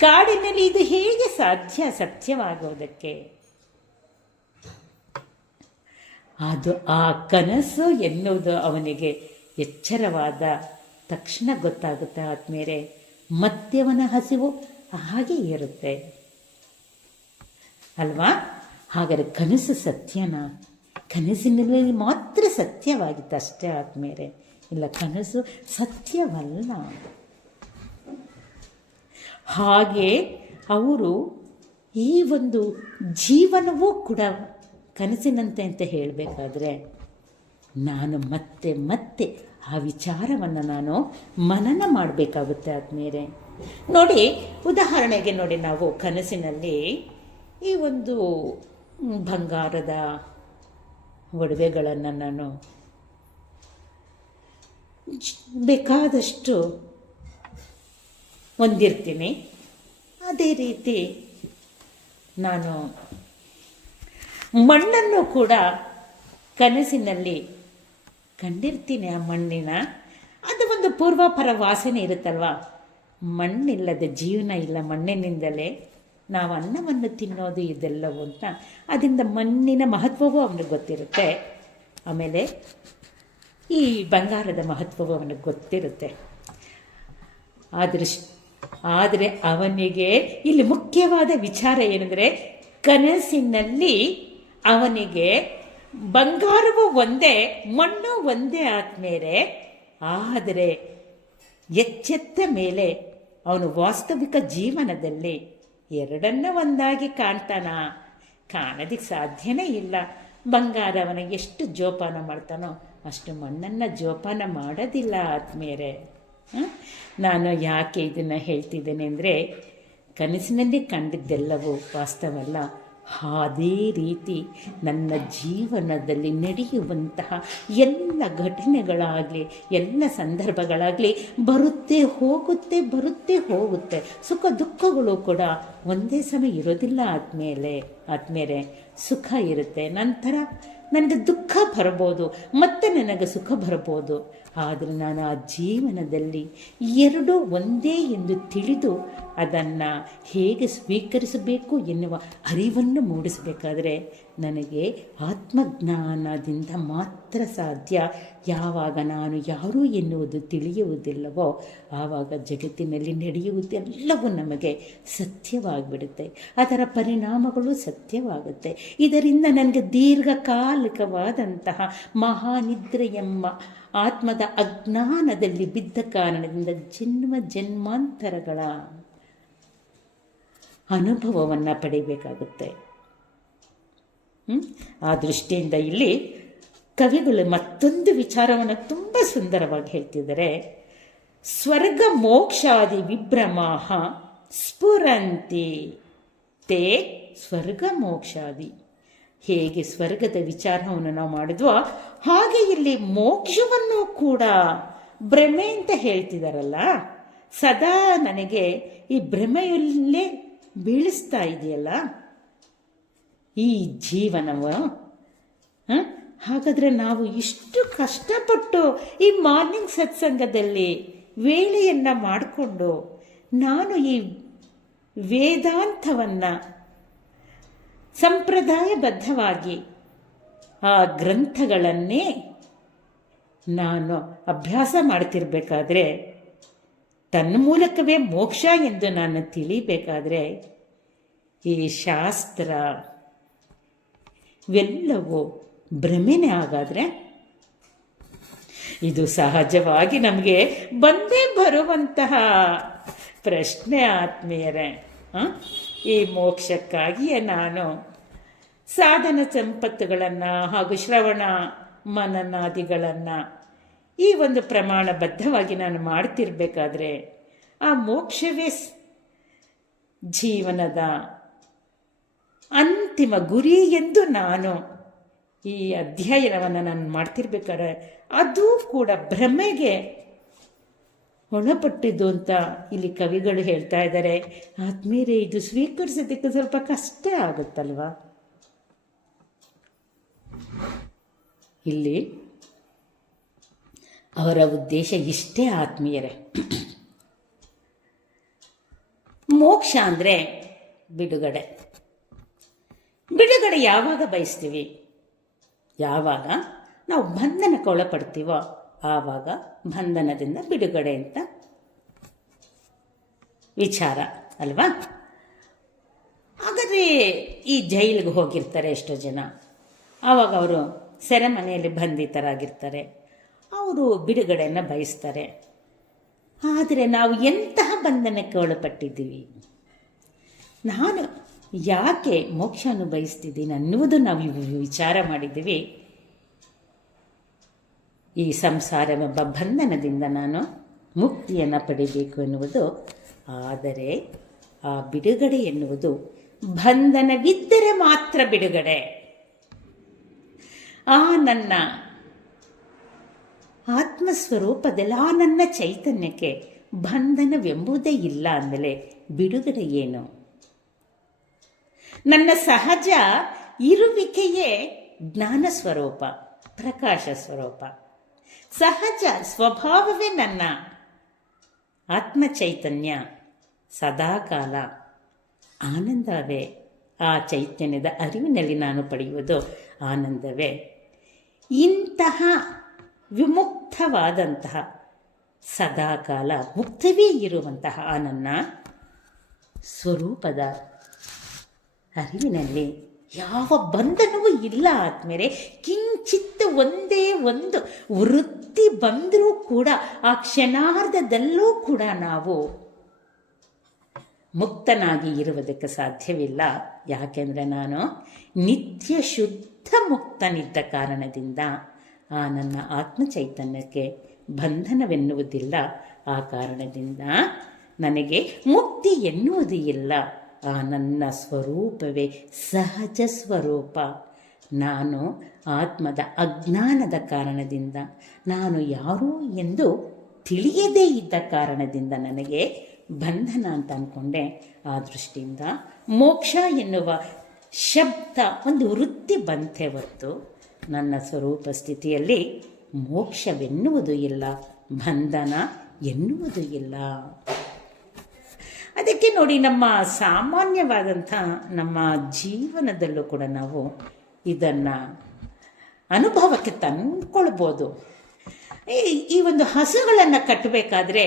ಕಾಡಿನಲ್ಲಿ ಇದು ಹೇಗೆ ಸಾಧ್ಯ ಸತ್ಯವಾಗುವುದಕ್ಕೆ? ಅದು ಆ ಕನಸು ಎನ್ನುವುದು ಅವನಿಗೆ ಎಚ್ಚರವಾದ ತಕ್ಷಣ ಗೊತ್ತಾಗುತ್ತೆ ಆದ್ಮೇಲೆ. ಮತ್ತೆ ಅವನ ಹಸಿವು ಹಾಗೆ ಇರುತ್ತೆ ಅಲ್ವಾ? ಹಾಗಾದರೆ ಕನಸು ಸತ್ಯನಾ? ಕನಸಿನಲ್ಲಿ ಮಾತ್ರ ಸತ್ಯವಾಗಿತ್ತು ಅಷ್ಟೇ ಆದ್ಮೇಲೆ. ಇಲ್ಲ, ಕನಸು ಸತ್ಯವಲ್ಲ. ಹಾಗೆ ಅವರು ಈ ಒಂದು ಜೀವನವೂ ಕೂಡ ಕನಸಿನಂತೆ ಅಂತ ಹೇಳಬೇಕಾದ್ರೆ ನಾನು ಮತ್ತೆ ಮತ್ತೆ ಆ ವಿಚಾರವನ್ನು ನಾನು ಮನನ ಮಾಡಬೇಕಾಗುತ್ತೆ ಆದಮೇಲೆ. ನೋಡಿ, ಉದಾಹರಣೆಗೆ ನೋಡಿ, ನಾವು ಕನಸಿನಲ್ಲಿ ಈ ಒಂದು ಬಂಗಾರದ ಒಡವೆಗಳನ್ನು ನಾನು ಬೇಕಾದಷ್ಟು ಹೊಂದಿರ್ತೀನಿ. ಅದೇ ರೀತಿ ನಾನು ಮಣ್ಣನ್ನು ಕೂಡ ಕನಸಿನಲ್ಲಿ ಕಂಡಿರ್ತೀನಿ. ಆ ಮಣ್ಣಿನ ಅದು ಒಂದು ಪೂರ್ವಾಪರ ವಾಸನೆ ಇರುತ್ತಲ್ವ. ಮಣ್ಣಿಲ್ಲದ ಜೀವನ ಇಲ್ಲ, ಮಣ್ಣಿನಿಂದಲೇ ನಾವು ಅನ್ನವನ್ನು ತಿನ್ನೋದು ಇದೆಲ್ಲವೂ ಅಂತ. ಅದರಿಂದ ಮಣ್ಣಿನ ಮಹತ್ವವೂ ಅವನಿಗೆ ಗೊತ್ತಿರುತ್ತೆ. ಆಮೇಲೆ ಈ ಬಂಗಾರದ ಮಹತ್ವವೂ ಅವನಿಗೆ ಗೊತ್ತಿರುತ್ತೆ. ಆದರೆ ಅವನಿಗೆ ಇಲ್ಲಿ ಮುಖ್ಯವಾದ ವಿಚಾರ ಏನೆಂದರೆ, ಕನಸಿನಲ್ಲಿ ಅವನಿಗೆ ಬಂಗಾರವೂ ಒಂದೇ, ಮಣ್ಣು ಒಂದೇ ಆದಮೇಲೆ, ಆದರೆ ಎಚ್ಚೆತ್ತ ಮೇಲೆ ಅವನು ವಾಸ್ತವಿಕ ಜೀವನದಲ್ಲಿ ಎರಡನ್ನ ಒಂದಾಗಿ ಕಾಣೋದಕ್ಕೆ ಸಾಧ್ಯನೇ ಇಲ್ಲ. ಬಂಗಾರ ಅವನ ಎಷ್ಟು ಜೋಪಾನ ಮಾಡ್ತಾನೋ ಅಷ್ಟು ಮಣ್ಣನ್ನು ಜೋಪಾನ ಮಾಡೋದಿಲ್ಲ ಆದಮೇಲೆ. ನಾನು ಯಾಕೆ ಇದನ್ನು ಹೇಳ್ತಿದ್ದೇನೆ ಅಂದರೆ, ಕನಸಿನಲ್ಲಿ ಕಂಡಿದ್ದೆಲ್ಲವೂ ವಾಸ್ತವಲ್ಲ. ಅದೇ ರೀತಿ ನನ್ನ ಜೀವನದಲ್ಲಿ ನಡೆಯುವಂತಹ ಎಲ್ಲ ಘಟನೆಗಳಾಗಲಿ, ಎಲ್ಲ ಸಂದರ್ಭಗಳಾಗಲಿ ಬರುತ್ತೆ ಹೋಗುತ್ತೆ. ಸುಖ ದುಃಖಗಳು ಕೂಡ ಒಂದೇ ಸಮಯ ಇರೋದಿಲ್ಲ. ಆದಮೇಲೆ ಸುಖ ಇರುತ್ತೆ, ನಂತರ ನನಗೆ ದುಃಖ ಬರ್ಬೋದು, ಮತ್ತೆ ನನಗೆ ಸುಖ ಬರ್ಬೋದು. ಆದರೆ ನಾನು ಆ ಜೀವನದಲ್ಲಿ ಎರಡೂ ಒಂದೇ ಎಂದು ತಿಳಿದು ಅದನ್ನು ಹೇಗೆ ಸ್ವೀಕರಿಸಬೇಕು ಎನ್ನುವ ಅರಿವನ್ನು ಮೂಡಿಸಬೇಕಾದ್ರೆ ನನಗೆ ಆತ್ಮಜ್ಞಾನದಿಂದ ಮಾತ್ರ ಸಾಧ್ಯ. ಯಾವಾಗ ನಾನು ಯಾರು ಎನ್ನುವುದು ತಿಳಿಯುವುದಿಲ್ಲವೋ ಆವಾಗ ಜಗತ್ತಿನಲ್ಲಿ ನಡೆಯುವುದೆಲ್ಲವೂ ನಮಗೆ ಸತ್ಯವಾಗಿಬಿಡುತ್ತೆ, ಅದರ ಪರಿಣಾಮಗಳು ಸತ್ಯವಾಗುತ್ತೆ. ಇದರಿಂದ ನನಗೆ ದೀರ್ಘಕಾಲಿಕವಾದಂತಹ ಮಹಾನಿದ್ರೆ ಎಂಬ ಆತ್ಮದ ಅಜ್ಞಾನದಲ್ಲಿ ಬಿದ್ದ ಕಾರಣದಿಂದ ಜನ್ಮಾಂತರಗಳ ಅನುಭವವನ್ನು ಪಡೆಯಬೇಕಾಗುತ್ತೆ. ಆ ದೃಷ್ಟಿಯಿಂದ ಇಲ್ಲಿ ಕವಿಗಳು ಮತ್ತೊಂದು ವಿಚಾರವನ್ನು ತುಂಬ ಸುಂದರವಾಗಿ ಹೇಳ್ತಿದ್ದಾರೆ. ಸ್ವರ್ಗ ಮೋಕ್ಷಾದಿ ವಿಭ್ರಮಾಹ ಸ್ಫುರಂತಿ ತೇ ಸ್ವರ್ಗ ಮೋಕ್ಷಾದಿ. ಹೇಗೆ ಸ್ವರ್ಗದ ವಿಚಾರವನ್ನು ನಾವು ಮಾಡಿದ್ವೋ ಹಾಗೆ ಇಲ್ಲಿ ಮೋಕ್ಷವನ್ನು ಕೂಡ ಭ್ರಮೆ ಅಂತ ಹೇಳ್ತಿದಾರಲ್ಲ. ಸದಾ ನನಗೆ ಈ ಭ್ರಮೆಯಲ್ಲೇ ಬೀಳಿಸ್ತಾ ಇದೆಯಲ್ಲ ಈ ಜೀವನವು. ಹಾಗಾದರೆ ನಾವು ಇಷ್ಟು ಕಷ್ಟಪಟ್ಟು ಈ ಮಾರ್ನಿಂಗ್ ಸತ್ಸಂಗದಲ್ಲಿ ವೇಳೆಯನ್ನು ಮಾಡಿಕೊಂಡು ನಾನು ಈ ವೇದಾಂತವನ್ನು ಸಂಪ್ರದಾಯಬದ್ಧವಾಗಿ ಆ ಗ್ರಂಥಗಳನ್ನೇ ನಾನು ಅಭ್ಯಾಸ ಮಾಡ್ತಿರ್ಬೇಕಾದ್ರೆ, ತನ್ನ ಮೂಲಕವೇ ಮೋಕ್ಷ ಎಂದು ನಾನು ತಿಳಿಬೇಕಾದ್ರೆ ಈ ಶಾಸ್ತ್ರ ಇವೆಲ್ಲವೂ ಭ್ರಮೆನೇ. ಹಾಗಾದರೆ ಇದು ಸಹಜವಾಗಿ ನಮಗೆ ಬಂದೇ ಬರುವಂತಹ ಪ್ರಶ್ನೆ ಆತ್ಮೀಯರೇ. ಈ ಮೋಕ್ಷಕ್ಕಾಗಿಯೇ ನಾನು ಸಾಧನ ಸಂಪತ್ತುಗಳನ್ನು ಹಾಗೂ ಶ್ರವಣ ಮನನಾದಿಗಳನ್ನು ಈ ಒಂದು ಪ್ರಮಾಣಬದ್ಧವಾಗಿ ನಾನು ಮಾಡ್ತಿರ್ಬೇಕಾದ್ರೆ ಆ ಮೋಕ್ಷವೇ ಜೀವನದ ಅಂತಿಮ ಗುರಿ ಎಂದು ನಾನು ಈ ಅಧ್ಯಯನವನ್ನು ನಾನು ಮಾಡ್ತಿರ್ಬೇಕಾದ್ರೆ ಅದು ಕೂಡ ಭ್ರಮೆಗೆ ಒಳಪಟ್ಟಿದ್ದು ಅಂತ ಇಲ್ಲಿ ಕವಿಗಳು ಹೇಳ್ತಾ ಇದ್ದಾರೆ. ಆದ್ಮೇಲೆ ಇದು ಸ್ವೀಕರಿಸೋದಕ್ಕೆ ಸ್ವಲ್ಪ ಕಷ್ಟ ಆಗುತ್ತಲ್ವಾ? ಇಲ್ಲಿ ಅವರ ಉದ್ದೇಶ ಇಷ್ಟೇ ಆತ್ಮೀಯರೇ. ಮೋಕ್ಷ ಅಂದರೆ ಬಿಡುಗಡೆ. ಬಿಡುಗಡೆ ಯಾವಾಗ ಬಯಸ್ತೀವಿ? ಯಾವಾಗ ನಾವು ಬಂಧನಕ್ಕೆ ಒಳಪಡ್ತೀವೋ ಆವಾಗ ಬಂಧನದಿಂದ ಬಿಡುಗಡೆ ಅಂತ ವಿಚಾರ ಅಲ್ವಾ? ಹಾಗಾದರೆ ಈ ಜೈಲಿಗೆ ಹೋಗಿರ್ತಾರೆ ಎಷ್ಟೋ ಜನ, ಆವಾಗ ಅವರು ಸೆರೆಮನೆಯಲ್ಲಿ ಬಂಧಿತರಾಗಿರ್ತಾರೆ, ಅವರು ಬಿಡುಗಡೆಯನ್ನು ಬಯಸ್ತಾರೆ. ಆದರೆ ನಾವು ಎಂತಹ ಬಂಧನಕ್ಕೆ ಒಳಪಟ್ಟಿದ್ದೀವಿ? ನಾನು ಯಾಕೆ ಮೋಕ್ಷವನ್ನು ಬಯಸ್ತಿದ್ದೀನಿ ಅನ್ನುವುದು ನಾವು ವಿಚಾರ ಮಾಡಿದ್ದೀವಿ. ಈ ಸಂಸಾರವೆಂಬ ಬಂಧನದಿಂದ ನಾನು ಮುಕ್ತಿಯನ್ನು ಪಡಿಬೇಕು ಎನ್ನುವುದು. ಆದರೆ ಆ ಬಿಡುಗಡೆ ಎನ್ನುವುದು ಬಂಧನವಿದ್ದರೆ ಮಾತ್ರ ಬಿಡುಗಡೆ. ಆ ನನ್ನ ಆತ್ಮಸ್ವರೂಪದಲ್ಲಿ, ಆ ನನ್ನ ಚೈತನ್ಯಕ್ಕೆ ಬಂಧನವೆಂಬುದೇ ಇಲ್ಲ ಅಂದಮೇಲೆ ಬಿಡುಗಡೆ ಏನು? ನನ್ನ ಸಹಜ ಇರುವಿಕೆಯೇ ಜ್ಞಾನ ಸ್ವರೂಪ, ಪ್ರಕಾಶ ಸ್ವರೂಪ. ಸಹಜ ಸ್ವಭಾವವೇ ನನ್ನ ಆತ್ಮ ಚೈತನ್ಯ. ಸದಾಕಾಲ ಆನಂದವೇ. ಆ ಚೈತನ್ಯದ ಅರಿವಿನಲ್ಲಿ ನಾನು ಪಡೆಯುವುದು ಆನಂದವೇ. ಇಂತಹ ವಿಮುಕ್ತವಾದಂತಹ ಸದಾಕಾಲ ಮುಕ್ತವೇ ಇರುವಂತಹ ಆ ನನ್ನ ಸ್ವರೂಪದ ಅರಿವಿನಲ್ಲಿ ಯಾವ ಬಂಧನವೂ ಇಲ್ಲ ಆದ್ಮೇಲೆ ಕಿಂಚಿತ್ ಒಂದೇ ಒಂದು ವೃತ್ತಿ ಬಂದರೂ ಕೂಡ ಆ ಕ್ಷಣಾರ್ಧದಲ್ಲೂ ಕೂಡ ನಾವು ಮುಕ್ತನಾಗಿ ಇರುವುದಕ್ಕೆ ಸಾಧ್ಯವಿಲ್ಲ. ಯಾಕೆಂದರೆ ನಾನು ನಿತ್ಯ ಶುದ್ಧ ಮುಕ್ತನಿದ್ದ ಕಾರಣದಿಂದ ಆ ನನ್ನ ಆತ್ಮಚೈತನ್ಯಕ್ಕೆ ಬಂಧನವೆನ್ನುವುದಿಲ್ಲ. ಆ ಕಾರಣದಿಂದ ನನಗೆ ಮುಕ್ತಿ ಎನ್ನುವುದು ಇಲ್ಲ. ಆ ನನ್ನ ಸ್ವರೂಪವೇ ಸಹಜ ಸ್ವರೂಪ. ನಾನು ಆತ್ಮದ ಅಜ್ಞಾನದ ಕಾರಣದಿಂದ, ನಾನು ಯಾರು ಎಂದು ತಿಳಿಯದೇ ಇದ್ದ ಕಾರಣದಿಂದ ನನಗೆ ಬಂಧನ ಅಂತ ಅಂದ್ಕೊಂಡೆ. ಆ ದೃಷ್ಟಿಯಿಂದ ಮೋಕ್ಷ ಎನ್ನುವ ಶಬ್ದ ಒಂದು ವೃತ್ತಿ ಬಂತೆ ಹೊರತು ನನ್ನ ಸ್ವರೂಪ ಸ್ಥಿತಿಯಲ್ಲಿ ಮೋಕ್ಷವೆನ್ನುವುದು ಇಲ್ಲ, ಬಂಧನ ಎನ್ನುವುದು ಇಲ್ಲ. ಅದಕ್ಕೆ ನೋಡಿ, ನಮ್ಮ ಸಾಮಾನ್ಯವಾದಂಥ ನಮ್ಮ ಜೀವನದಲ್ಲೂ ಕೂಡ ನಾವು ಇದನ್ನು ಅನುಭವಕ್ಕೆ ತಂದ್ಕೊಳ್ಬೋದು. ಈ ಒಂದು ಹಸುಗಳನ್ನು ಕಟ್ಟಬೇಕಾದ್ರೆ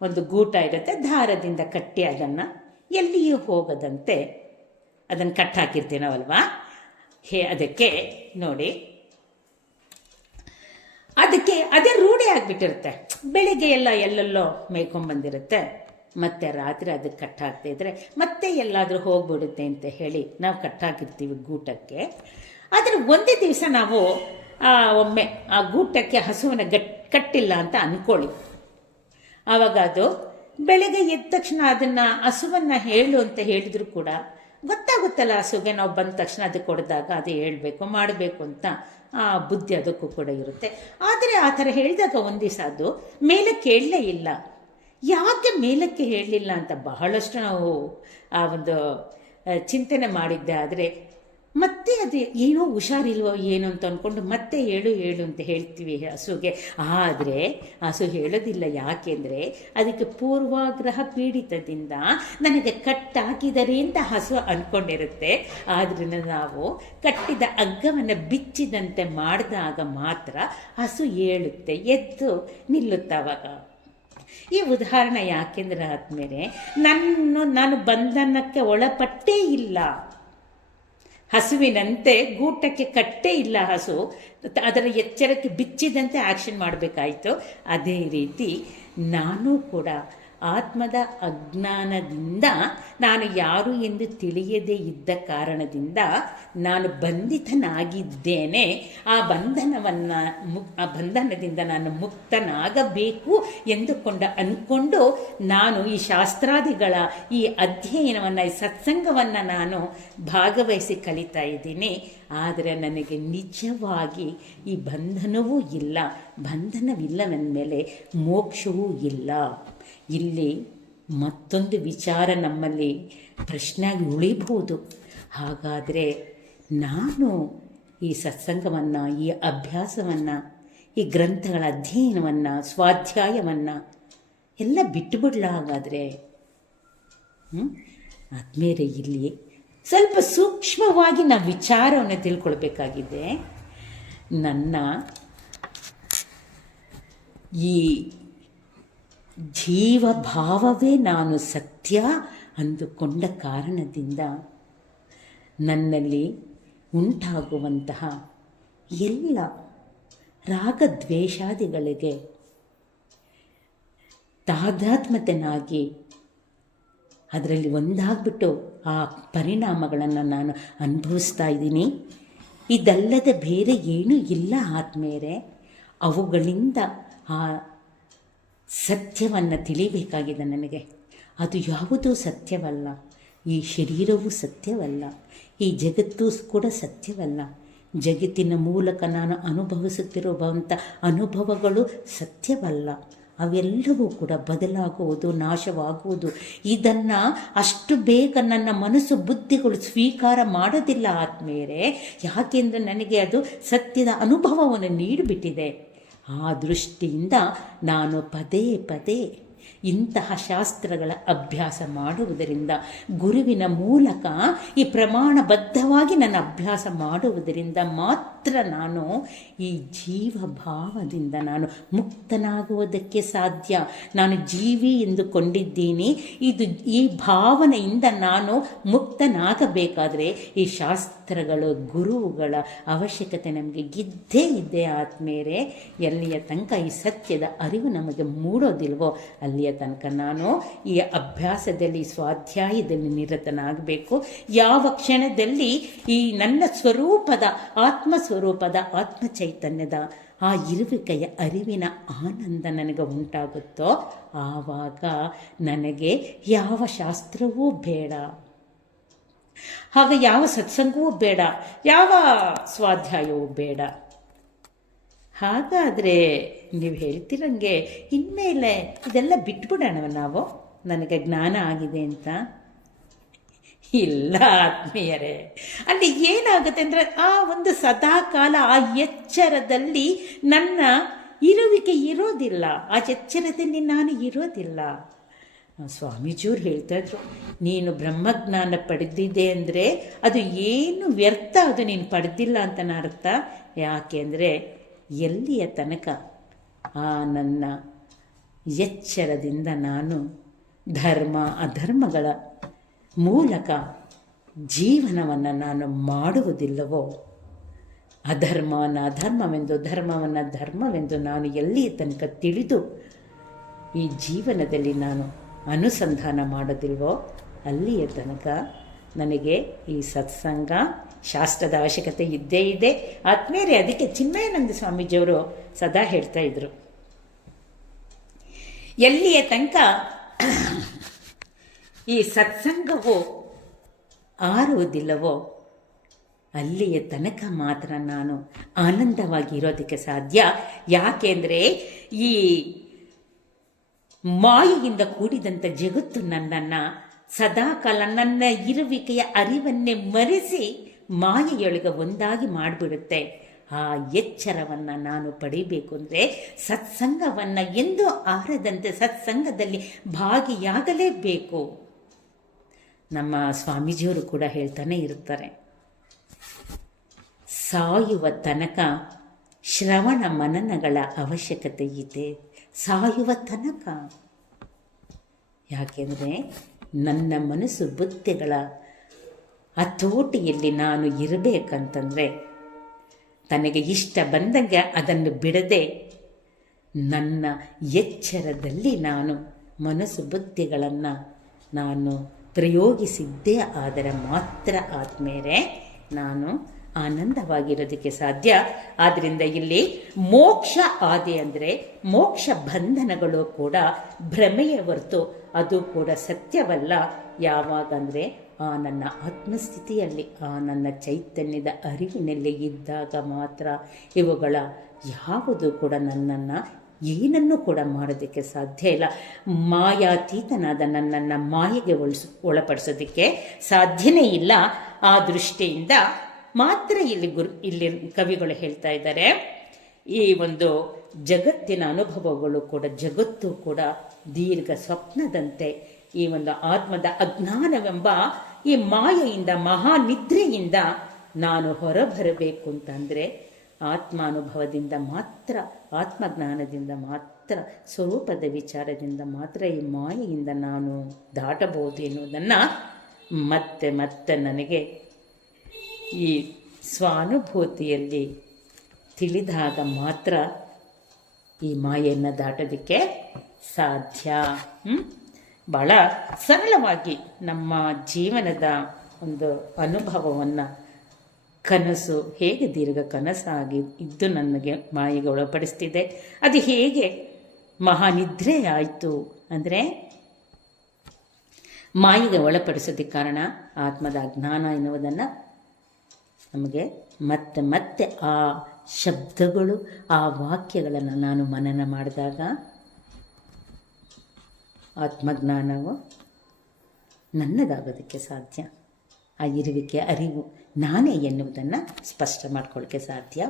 ಒಂದು ಗೂಟ ಇರುತ್ತೆ, ದಾರದಿಂದ ಕಟ್ಟಿ ಅದನ್ನು ಎಲ್ಲಿಯೂ ಹೋಗದಂತೆ ಅದನ್ನು ಕಟ್ಟಾಕಿರ್ತೀವಿ ನಾವಲ್ವಾ. ಅದಕ್ಕೆ ನೋಡಿ, ಅದಕ್ಕೆ ಅದೇ ರೂಢಿ ಆಗಿಬಿಟ್ಟಿರುತ್ತೆ. ಬೆಳಿಗ್ಗೆ ಎಲ್ಲೆಲ್ಲೋ ಮೇಯ್ಕೊಂಬಂದಿರುತ್ತೆ, ಮತ್ತೆ ರಾತ್ರಿ ಅದಕ್ಕೆ ಕಟ್ಟಾಕ್ತಿದ್ರೆ ಮತ್ತೆ ಎಲ್ಲಾದರೂ ಹೋಗ್ಬಿಡುತ್ತೆ ಅಂತ ಹೇಳಿ ನಾವು ಕಟ್ಟಾಕಿರ್ತೀವಿ ಗೂಟಕ್ಕೆ. ಆದರೆ ಒಂದೇ ದಿವಸ ನಾವು ಒಮ್ಮೆ ಆ ಗೂಟಕ್ಕೆ ಹಸುವನ್ನು ಕಟ್ಟಿಲ್ಲ ಅಂತ ಅಂದ್ಕೊಳ್ಳಿ. ಆವಾಗ ಅದು ಬೆಳಗ್ಗೆ ಎದ್ದ ತಕ್ಷಣ ಅದನ್ನು ಹಸುವನ್ನು ಹೇಳು ಅಂತ ಹೇಳಿದ್ರು ಕೂಡ ಗೊತ್ತಾಗುತ್ತಲ್ಲ, ಹಸುಗೆ ನಾವು ಬಂದ ತಕ್ಷಣ ಅದಕ್ಕೆ ಕೊಡಿದಾಗ ಅದು ಹೇಳಬೇಕು ಮಾಡಬೇಕು ಅಂತ ಆ ಬುದ್ಧಿ ಅದಕ್ಕೂ ಕೂಡ ಇರುತ್ತೆ. ಆದರೆ ಆ ಥರ ಹೇಳಿದಾಗ ಒಂದು ದಿವಸ ಅದು ಮೇಲಕ್ಕೆ ಹೇಳಲೇ ಇಲ್ಲ. ಯಾಕೆ ಮೇಲಕ್ಕೆ ಹೇಳಲಿಲ್ಲ ಅಂತ ಬಹಳಷ್ಟು ನಾವು ಆ ಒಂದು ಚಿಂತನೆ ಮಾಡಿದ್ದೆ. ಆದರೆ ಮತ್ತೆ ಅದು ಏನೋ ಹುಷಾರಿಲ್ವೋ ಏನು ಅಂತ ಅಂದ್ಕೊಂಡು ಮತ್ತೆ ಹೇಳು ಅಂತ ಹೇಳ್ತೀವಿ ಹಸುಗೆ. ಆದರೆ ಹಸು ಹೇಳೋದಿಲ್ಲ. ಯಾಕೆಂದರೆ ಅದಕ್ಕೆ ಪೂರ್ವಾಗ್ರಹ ಪೀಡಿತದಿಂದ ನನಗೆ ಕಟ್ಟಾಕಿದರೆ ಅಂತ ಹಸು ಅಂದ್ಕೊಂಡಿರುತ್ತೆ. ಆದ್ದರಿಂದ ನಾವು ಕಟ್ಟಿದ ಹಗ್ಗವನ್ನು ಬಿಚ್ಚಿದಂತೆ ಮಾಡಿದಾಗ ಮಾತ್ರ ಹಸು ಹೇಳುತ್ತೆ, ಎದ್ದು ನಿಲ್ಲುತ್ತೆ. ಅವಾಗ ಈ ಉದಾಹರಣೆ ಯಾಕೆಂದರೆ ಆದಮೇಲೆ ನಾನು ಬಂಧನಕ್ಕೆ ಒಳಪಟ್ಟೇ ಇಲ್ಲ, ಹಸುವಿನಂತೆ ಗೂಟಕ್ಕೆ ಕಟ್ಟೇ ಇಲ್ಲ. ಹಸು ಅದರ ಎಚ್ಚರಕ್ಕೆ ಬಿಚ್ಚಿದಂತೆ ಆ್ಯಕ್ಷನ್ ಮಾಡಬೇಕಾಯಿತು. ಅದೇ ರೀತಿ ನಾನು ಕೂಡ ಆತ್ಮದ ಅಜ್ಞಾನದಿಂದ, ನಾನು ಯಾರು ಎಂದು ತಿಳಿಯದೇ ಇದ್ದ ಕಾರಣದಿಂದ ನಾನು ಬಂಧಿತನಾಗಿದ್ದೇನೆ. ಆ ಬಂಧನದಿಂದ ನಾನು ಮುಕ್ತನಾಗಬೇಕು ಅಂದ್ಕೊಂಡು ನಾನು ಈ ಶಾಸ್ತ್ರಾದಿಗಳ ಈ ಅಧ್ಯಯನವನ್ನು, ಈ ಸತ್ಸಂಗವನ್ನು ನಾನು ಭಾಗವಹಿಸಿ ಕಲಿತಾ ಇದ್ದೀನಿ. ಆದರೆ ನನಗೆ ನಿಜವಾಗಿ ಈ ಬಂಧನವೂ ಇಲ್ಲ. ಬಂಧನವಿಲ್ಲವೆಂದಮೇಲೆ ಮೋಕ್ಷವೂ ಇಲ್ಲ. ಇಲ್ಲಿ ಮತ್ತೊಂದು ವಿಚಾರ ನಮ್ಮಲ್ಲಿ ಪ್ರಶ್ನೆಯಾಗಿ ಉಳಿಬಹುದು. ಹಾಗಾದರೆ ನಾನು ಈ ಸತ್ಸಂಗವನ್ನು, ಈ ಅಭ್ಯಾಸವನ್ನು, ಈ ಗ್ರಂಥಗಳ ಅಧ್ಯಯನವನ್ನು, ಸ್ವಾಧ್ಯಾಯವನ್ನು ಎಲ್ಲ ಬಿಟ್ಟುಬಿಡ್ಲ ಹಾಗಾದರೆ? ಆದ್ಮೇಲೆ ಇಲ್ಲಿ ಸ್ವಲ್ಪ ಸೂಕ್ಷ್ಮವಾಗಿ ನಾವು ವಿಚಾರವನ್ನು ತಿಳ್ಕೊಳ್ಬೇಕಾಗಿದೆ. ನನ್ನ ಈ ಜೀವಭಾವವೇ ನಾನು ಸತ್ಯ ಅಂದುಕೊಂಡ ಕಾರಣದಿಂದ ನನ್ನಲ್ಲಿ ಉಂಟಾಗುವಂತಹ ಎಲ್ಲ ರಾಗದ್ವೇಷಾದಿಗಳಿಗೆ ತಾದಾತ್ಮ್ಯತೆನಾಗಿ ಅದರಲ್ಲಿ ಒಂದಾಗ್ಬಿಟ್ಟು ಆ ಪರಿಣಾಮಗಳನ್ನು ನಾನು ಅನುಭವಿಸ್ತಾ ಇದ್ದೀನಿ. ಇದಲ್ಲದೆ ಬೇರೆ ಏನೂ ಇಲ್ಲ ಆದ್ಮೇಲೆ ಅವುಗಳಿಂದ ಆ ಸತ್ಯವನ್ನು ತಿಳಿಬೇಕಾಗಿದೆ ನನಗೆ. ಅದು ಯಾವುದೂ ಸತ್ಯವಲ್ಲ. ಈ ಶರೀರವೂ ಸತ್ಯವಲ್ಲ, ಈ ಜಗತ್ತು ಕೂಡ ಸತ್ಯವಲ್ಲ. ಜಗತ್ತಿನ ಮೂಲಕ ನಾನು ಅನುಭವಿಸುತ್ತಿರುವಂಥ ಅನುಭವಗಳು ಸತ್ಯವಲ್ಲ. ಅವೆಲ್ಲವೂ ಕೂಡ ಬದಲಾಗುವುದು, ನಾಶವಾಗುವುದು. ಇದನ್ನು ಅಷ್ಟು ಬೇಗ ನನ್ನ ಮನಸ್ಸು ಬುದ್ಧಿಗಳು ಸ್ವೀಕಾರ ಮಾಡೋದಿಲ್ಲ ಆದ್ಮೇಲೆ. ಯಾಕೆಂದರೆ ನನಗೆ ಅದು ಸತ್ಯದ ಅನುಭವವನ್ನು ನೀಡಿಬಿಟ್ಟಿದೆ. ಆ ದೃಷ್ಟಿಯಿಂದ ನಾನು ಪದೇ ಪದೇ ಇಂತಹ ಶಾಸ್ತ್ರಗಳ ಅಭ್ಯಾಸ ಮಾಡುವುದರಿಂದ, ಗುರುವಿನ ಮೂಲಕ ಈ ಪ್ರಮಾಣಬದ್ಧವಾಗಿ ನನ್ನ ಅಭ್ಯಾಸ ಮಾಡುವುದರಿಂದ ಮಾತ್ರ ನಾನು ಈ ಜೀವಭಾವದಿಂದ ನಾನು ಮುಕ್ತನಾಗುವುದಕ್ಕೆ ಸಾಧ್ಯ. ನಾನು ಜೀವಿ ಎಂದುಕೊಂಡಿದ್ದೀನಿ. ಈ ಭಾವನೆಯಿಂದ ನಾನು ಮುಕ್ತನಾಗಬೇಕಾದರೆ ಈ ಶಾಸ್ತ್ರಗಳು, ಗುರುವುಗಳ ಅವಶ್ಯಕತೆ ನಮಗೆ ಇದ್ದೇ ಆದ್ಮೇಲೆ ಎಲ್ಲಿಯ ತನಕ ಈ ಸತ್ಯದ ಅರಿವು ನಮಗೆ ಮೂಡೋದಿಲ್ವೋ ಅಲ್ಲಿಯ ತನಕ ನಾನು ಈ ಅಭ್ಯಾಸದಲ್ಲಿ, ಸ್ವಾಧ್ಯಾಯದಲ್ಲಿ ನಿರತನಾಗಬೇಕು. ಯಾವ ಕ್ಷಣದಲ್ಲಿ ಈ ನನ್ನ ಸ್ವರೂಪದ, ಆತ್ಮಸ್ವರೂಪದ, ಆತ್ಮ ಚೈತನ್ಯದ ಆ ಇರುವಿಕೆಯ ಅರಿವಿನ ಆನಂದ ನನಗೆ ಉಂಟಾಗುತ್ತೋ ಆವಾಗ ನನಗೆ ಯಾವ ಶಾಸ್ತ್ರವೂ ಬೇಡ, ಆಗ ಯಾವ ಸತ್ಸಂಗವೂ ಬೇಡ, ಯಾವ ಸ್ವಾಧ್ಯಾಯವೂ ಬೇಡ. ಹಾಗಾದರೆ ನೀವು ಹೇಳ್ತಿರಂಗೆ ಇನ್ಮೇಲೆ ಇದೆಲ್ಲ ಬಿಟ್ಬಿಡೋಣ ನಾವು, ನನಗೆ ಜ್ಞಾನ ಆಗಿದೆ ಅಂತ. ಇಲ್ಲ ಆತ್ಮೀಯರೇ, ಅಲ್ಲಿ ಏನಾಗುತ್ತೆ ಅಂದರೆ ಆ ಒಂದು ಸದಾಕಾಲ ಆ ಎಚ್ಚರದಲ್ಲಿ ನನ್ನ ಇರುವಿಕೆ ಇರೋದಿಲ್ಲ, ಆ ಎಚ್ಚರದಲ್ಲಿ ನಾನು ಇರೋದಿಲ್ಲ. ಸ್ವಾಮೀಜಿಯವ್ರು ಹೇಳ್ತಾ ಇದ್ರು, ನೀನು ಬ್ರಹ್ಮಜ್ಞಾನ ಪಡೆದಿದೆ ಅಂದರೆ ಅದು ಏನು ವ್ಯರ್ಥ, ಅದು ನೀನು ಪಡೆದಿಲ್ಲ ಅಂತ ಅರ್ಥ. ಯಾಕೆ ಅಂದರೆ ಎಲ್ಲಿಯ ತನಕ ಆ ನನ್ನ ಎಚ್ಚರದಿಂದ ನಾನು ಧರ್ಮ ಅಧರ್ಮಗಳ ಮೂಲಕ ಜೀವನವನ್ನು ನಾನು ಮಾಡುವುದಿಲ್ಲವೋ, ಅಧರ್ಮವನ್ನು ಅಧರ್ಮವೆಂದು, ಧರ್ಮವನ್ನು ಧರ್ಮವೆಂದು ನಾನು ಎಲ್ಲಿಯ ತನಕ ತಿಳಿದು ಈ ಜೀವನದಲ್ಲಿ ನಾನು ಅನುಸಂಧಾನ ಮಾಡೋದಿಲ್ವೋ ಅಲ್ಲಿಯ ತನಕ ನನಗೆ ಈ ಸತ್ಸಂಗ, ಶಾಸ್ತ್ರದ ಅವಶ್ಯಕತೆ ಇದ್ದೇ ಇದೆ ಆದ್ಮೇಲೆ. ಅದಕ್ಕೆ ಚಿನ್ಮಯಾನಂದ ಸ್ವಾಮೀಜಿಯವರು ಸದಾ ಹೇಳ್ತಾ ಇದ್ರು, ಎಲ್ಲಿಯ ತನಕ ಈ ಸತ್ಸಂಗವು ಆರುವುದಿಲ್ಲವೋ ಅಲ್ಲಿಯ ತನಕ ಮಾತ್ರ ನಾನು ಆನಂದವಾಗಿ ಇರೋದಕ್ಕೆ ಸಾಧ್ಯ. ಯಾಕೆಂದರೆ ಈ ಮಾಯೆಯಿಂದ ಕೂಡಿದಂಥ ಜಗತ್ತು ನನ್ನನ್ನು ಸದಾಕಾಲ ನನ್ನ ಇರುವಿಕೆಯ ಅರಿವನ್ನೇ ಮರೆಸಿ ಮಾಯೆಯೊಳಗೆ ಒಂದಾಗಿ ಮಾಡಿಬಿಡುತ್ತೆ. ಆ ಎಚ್ಚರವನ್ನು ನಾನು ಪಡಿಬೇಕು ಅಂದರೆ ಸತ್ಸಂಗವನ್ನು ಎಂದೂ ಆರದಂತೆ ಸತ್ಸಂಗದಲ್ಲಿ ಭಾಗಿಯಾಗಲೇಬೇಕು. ನಮ್ಮ ಸ್ವಾಮೀಜಿಯವರು ಕೂಡ ಹೇಳ್ತಾನೆ ಇರ್ತಾರೆ, ಸಾಯುವ ತನಕ ಶ್ರವಣ ಮನನಗಳ ಅವಶ್ಯಕತೆ ಇದೆ. ಸಾಯುವ ತನಕ. ಯಾಕೆಂದರೆ ನನ್ನ ಮನಸ್ಸು ಬುದ್ಧಿಗಳ ಹತೋಟಿಯಲ್ಲಿ ನಾನು ಇರಬೇಕಂತಂದರೆ ತನಗೆ ಇಷ್ಟ ಬಂದಂಗೆ ಅದನ್ನು ಬಿಡದೆ ನನ್ನ ಎಚ್ಚರದಲ್ಲಿ ನಾನು ಮನಸ್ಸು ಬುದ್ಧಿಗಳನ್ನು ನಾನು ಪ್ರಯೋಗಿಸಿದ್ದೇ ಆದರೆ ಮಾತ್ರ ಆದಮೇಲೆ ನಾನು ಆನಂದವಾಗಿರೋದಕ್ಕೆ ಸಾಧ್ಯ. ಆದ್ದರಿಂದ ಇಲ್ಲಿ ಮೋಕ್ಷ ಆದಿ ಅಂದರೆ ಮೋಕ್ಷ ಬಂಧನಗಳು ಕೂಡ ಭ್ರಮೆಯ ಹೊರತು ಅದು ಕೂಡ ಸತ್ಯವಲ್ಲ. ಯಾವಾಗಂದರೆ ಆ ನನ್ನ ಆತ್ಮಸ್ಥಿತಿಯಲ್ಲಿ, ಆ ನನ್ನ ಚೈತನ್ಯದ ಅರಿವಿನಲ್ಲಿ ಇದ್ದಾಗ ಮಾತ್ರ ಇವುಗಳ ಯಾವುದು ಕೂಡ ನನ್ನನ್ನು ಏನನ್ನೂ ಕೂಡ ಮಾಡೋದಕ್ಕೆ ಸಾಧ್ಯ ಇಲ್ಲ. ಮಾಯಾತೀತನಾದ ನನ್ನನ್ನು ಮಾಯೆಗೆ ಒಳಪಡಿಸೋದಕ್ಕೆ ಸಾಧ್ಯನೇ ಇಲ್ಲ. ಆ ದೃಷ್ಟಿಯಿಂದ ಮಾತ್ರ ಇಲ್ಲಿ ಕವಿಗಳು ಹೇಳ್ತಾ ಇದ್ದಾರೆ. ಈ ಒಂದು ಜಗತ್ತಿನ ಅನುಭವಗಳು ಕೂಡ, ಜಗತ್ತು ಕೂಡ ದೀರ್ಘ ಸ್ವಪ್ನದಂತೆ. ಈ ಒಂದು ಆತ್ಮದ ಅಜ್ಞಾನವೆಂಬ ಈ ಮಾಯೆಯಿಂದ, ಮಹಾನಿದ್ರೆಯಿಂದ ನಾನು ಹೊರಬರಬೇಕು ಅಂತಂದರೆ ಆತ್ಮಾನುಭವದಿಂದ ಮಾತ್ರ, ಆತ್ಮಜ್ಞಾನದಿಂದ ಮಾತ್ರ, ಸ್ವರೂಪದ ವಿಚಾರದಿಂದ ಮಾತ್ರ ಈ ಮಾಯೆಯಿಂದ ನಾನು ದಾಟಬಹುದು ಎನ್ನುವುದನ್ನು ಮತ್ತೆ ಮತ್ತೆ ನನಗೆ ಈ ಸ್ವಾನುಭೂತಿಯಲ್ಲಿ ತಿಳಿದಾಗ ಮಾತ್ರ ಈ ಮಾಯೆಯನ್ನು ದಾಟೋದಕ್ಕೆ ಸಾಧ್ಯ. ಭಾಳ ಸರಳವಾಗಿ ನಮ್ಮ ಜೀವನದ ಒಂದು ಅನುಭವವನ್ನು, ಕನಸು ಹೇಗೆ ದೀರ್ಘ ಕನಸಾಗಿ ಇದ್ದು ನನಗೆ ಮಾಯೆಗೆ ಒಳಪಡಿಸ್ತಿದೆ, ಅದು ಹೇಗೆ ಮಹಾನಿದ್ರೆ ಆಯಿತು ಅಂದರೆ ಮಾಯೆಗೆ ಒಳಪಡಿಸೋದಕ್ಕೆ ಕಾರಣ ಆತ್ಮದ ಅಜ್ಞಾನ ಎನ್ನುವುದನ್ನು ನಮಗೆ ಮತ್ತೆ ಮತ್ತೆ ಆ ಶಬ್ದಗಳು, ಆ ವಾಕ್ಯಗಳನ್ನು ನಾನು ಮನನ ಮಾಡಿದಾಗ ಆತ್ಮಜ್ಞಾನವು ನನ್ನದಾಗೋದಕ್ಕೆ ಸಾಧ್ಯ. ಆ ಇರುವಿಕೆ, ಅರಿವು ನಾನೇ ಎನ್ನುವುದನ್ನು ಸ್ಪಷ್ಟ ಮಾಡ್ಕೊಳ್ಳೋಕ್ಕೆ ಸಾಧ್ಯ.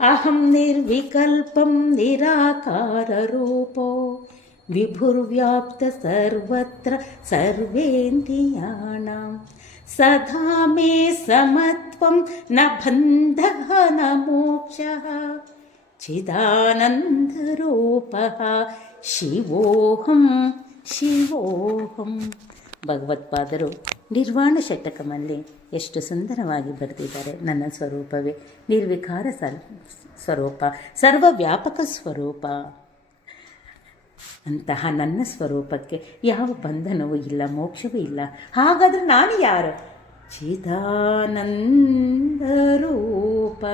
ಅಹಂ ನಿರ್ವಿಕಲ್ಪಂ ನಿರಾಕಾರ ರೂಪೋ ವಿಭುರ್ವ್ಯಾಪ್ತ ಸರ್ವತ್ರ ಸರ್ವೇಂದ್ರಿಯಾಣಾಂ ಸದಾ ಮೇ ಸಮತ್ವಂ ನ ಬಂಧಃ ನ ಮೋಕ್ಷಃ ಚಿದಾನಂದರೂಪಃ ಶಿವೋಹಂ ಶಿವೋಹಂ. ಭಗವತ್ಪಾದರು ನಿರ್ವಾಣ ಷಟಕಮಲ್ಲಿ ಎಷ್ಟು ಸುಂದರವಾಗಿ ಬರೆದಿದ್ದಾರೆ. ನನ್ನ ಸ್ವರೂಪವೇ ನಿರ್ವಿಕಾರ ಸ್ವರೂಪ, ಸರ್ವವ್ಯಾಪಕ ಸ್ವರೂಪ. ಅಂತಹ ನನ್ನ ಸ್ವರೂಪಕ್ಕೆ ಯಾವ ಬಂಧನವೂ ಇಲ್ಲ, ಮೋಕ್ಷವೂ ಇಲ್ಲ. ಹಾಗಾದರೆ ನಾನು ಯಾರು? ಚಿದಾನಂದರೂಪ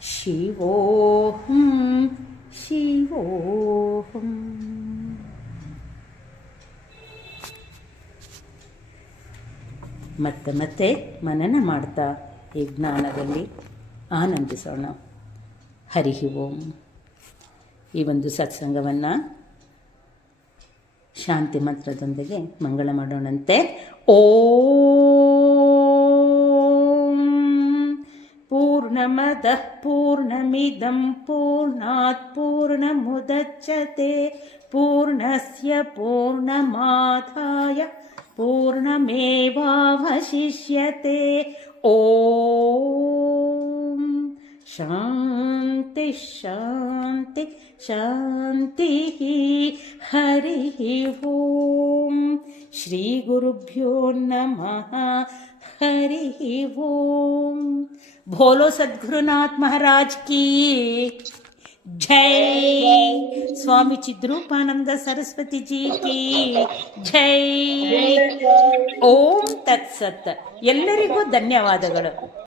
ಶಿವೋಹಂ ಶಿವೋಹಂ. ಮತ್ತೆ ಮತ್ತೆ ಮನನ ಮಾಡ್ತಾ ಈ ಜ್ಞಾನದಲ್ಲಿ ಆನಂದಿಸೋಣ. ಹರಿ ಓಂ. ಈ ಒಂದು ಸತ್ಸಂಗವನ್ನು ಶಾಂತಿ ಮಂತ್ರದೊಂದಿಗೆ ಮಂಗಳ ಮಾಡೋಣಂತೆ. ಓಂ ಪೂರ್ಣಮದಃ ಪೂರ್ಣಮಿದಂ ಪೂರ್ಣಾತ್ ಪೂರ್ಣಮುದಚ್ಯತೆ ಪೂರ್ಣಸ್ಯ ಪೂರ್ಣಮಾದಾಯ ಪೂರ್ಣಮೇವಾವಶಿಷ್ಯತೆ. ಓಂ ಶಾಂತಿ ಶಾಂತಿ ಶಾಂತಿ. ಹರಿ ಓಂ. ಶ್ರೀ ಗುರುಭ್ಯೋ ನಮಃ. ಹರಿ ಓಂ. ಭೋಲೋ ಸದ್ಗುರುನಾಥ್ ಮಹಾರಾಜ್ ಕಿ ಜೈ. ಸ್ವಾಮಿ ಚಿದ್ರೂಪಾನಂದ ಸರಸ್ವತಿ ಜಿ ಕಿ ಜೈ. ಓಂ ತತ್ಸತ್. ಎಲ್ಲರಿಗೂ ಧನ್ಯವಾದಗಳು.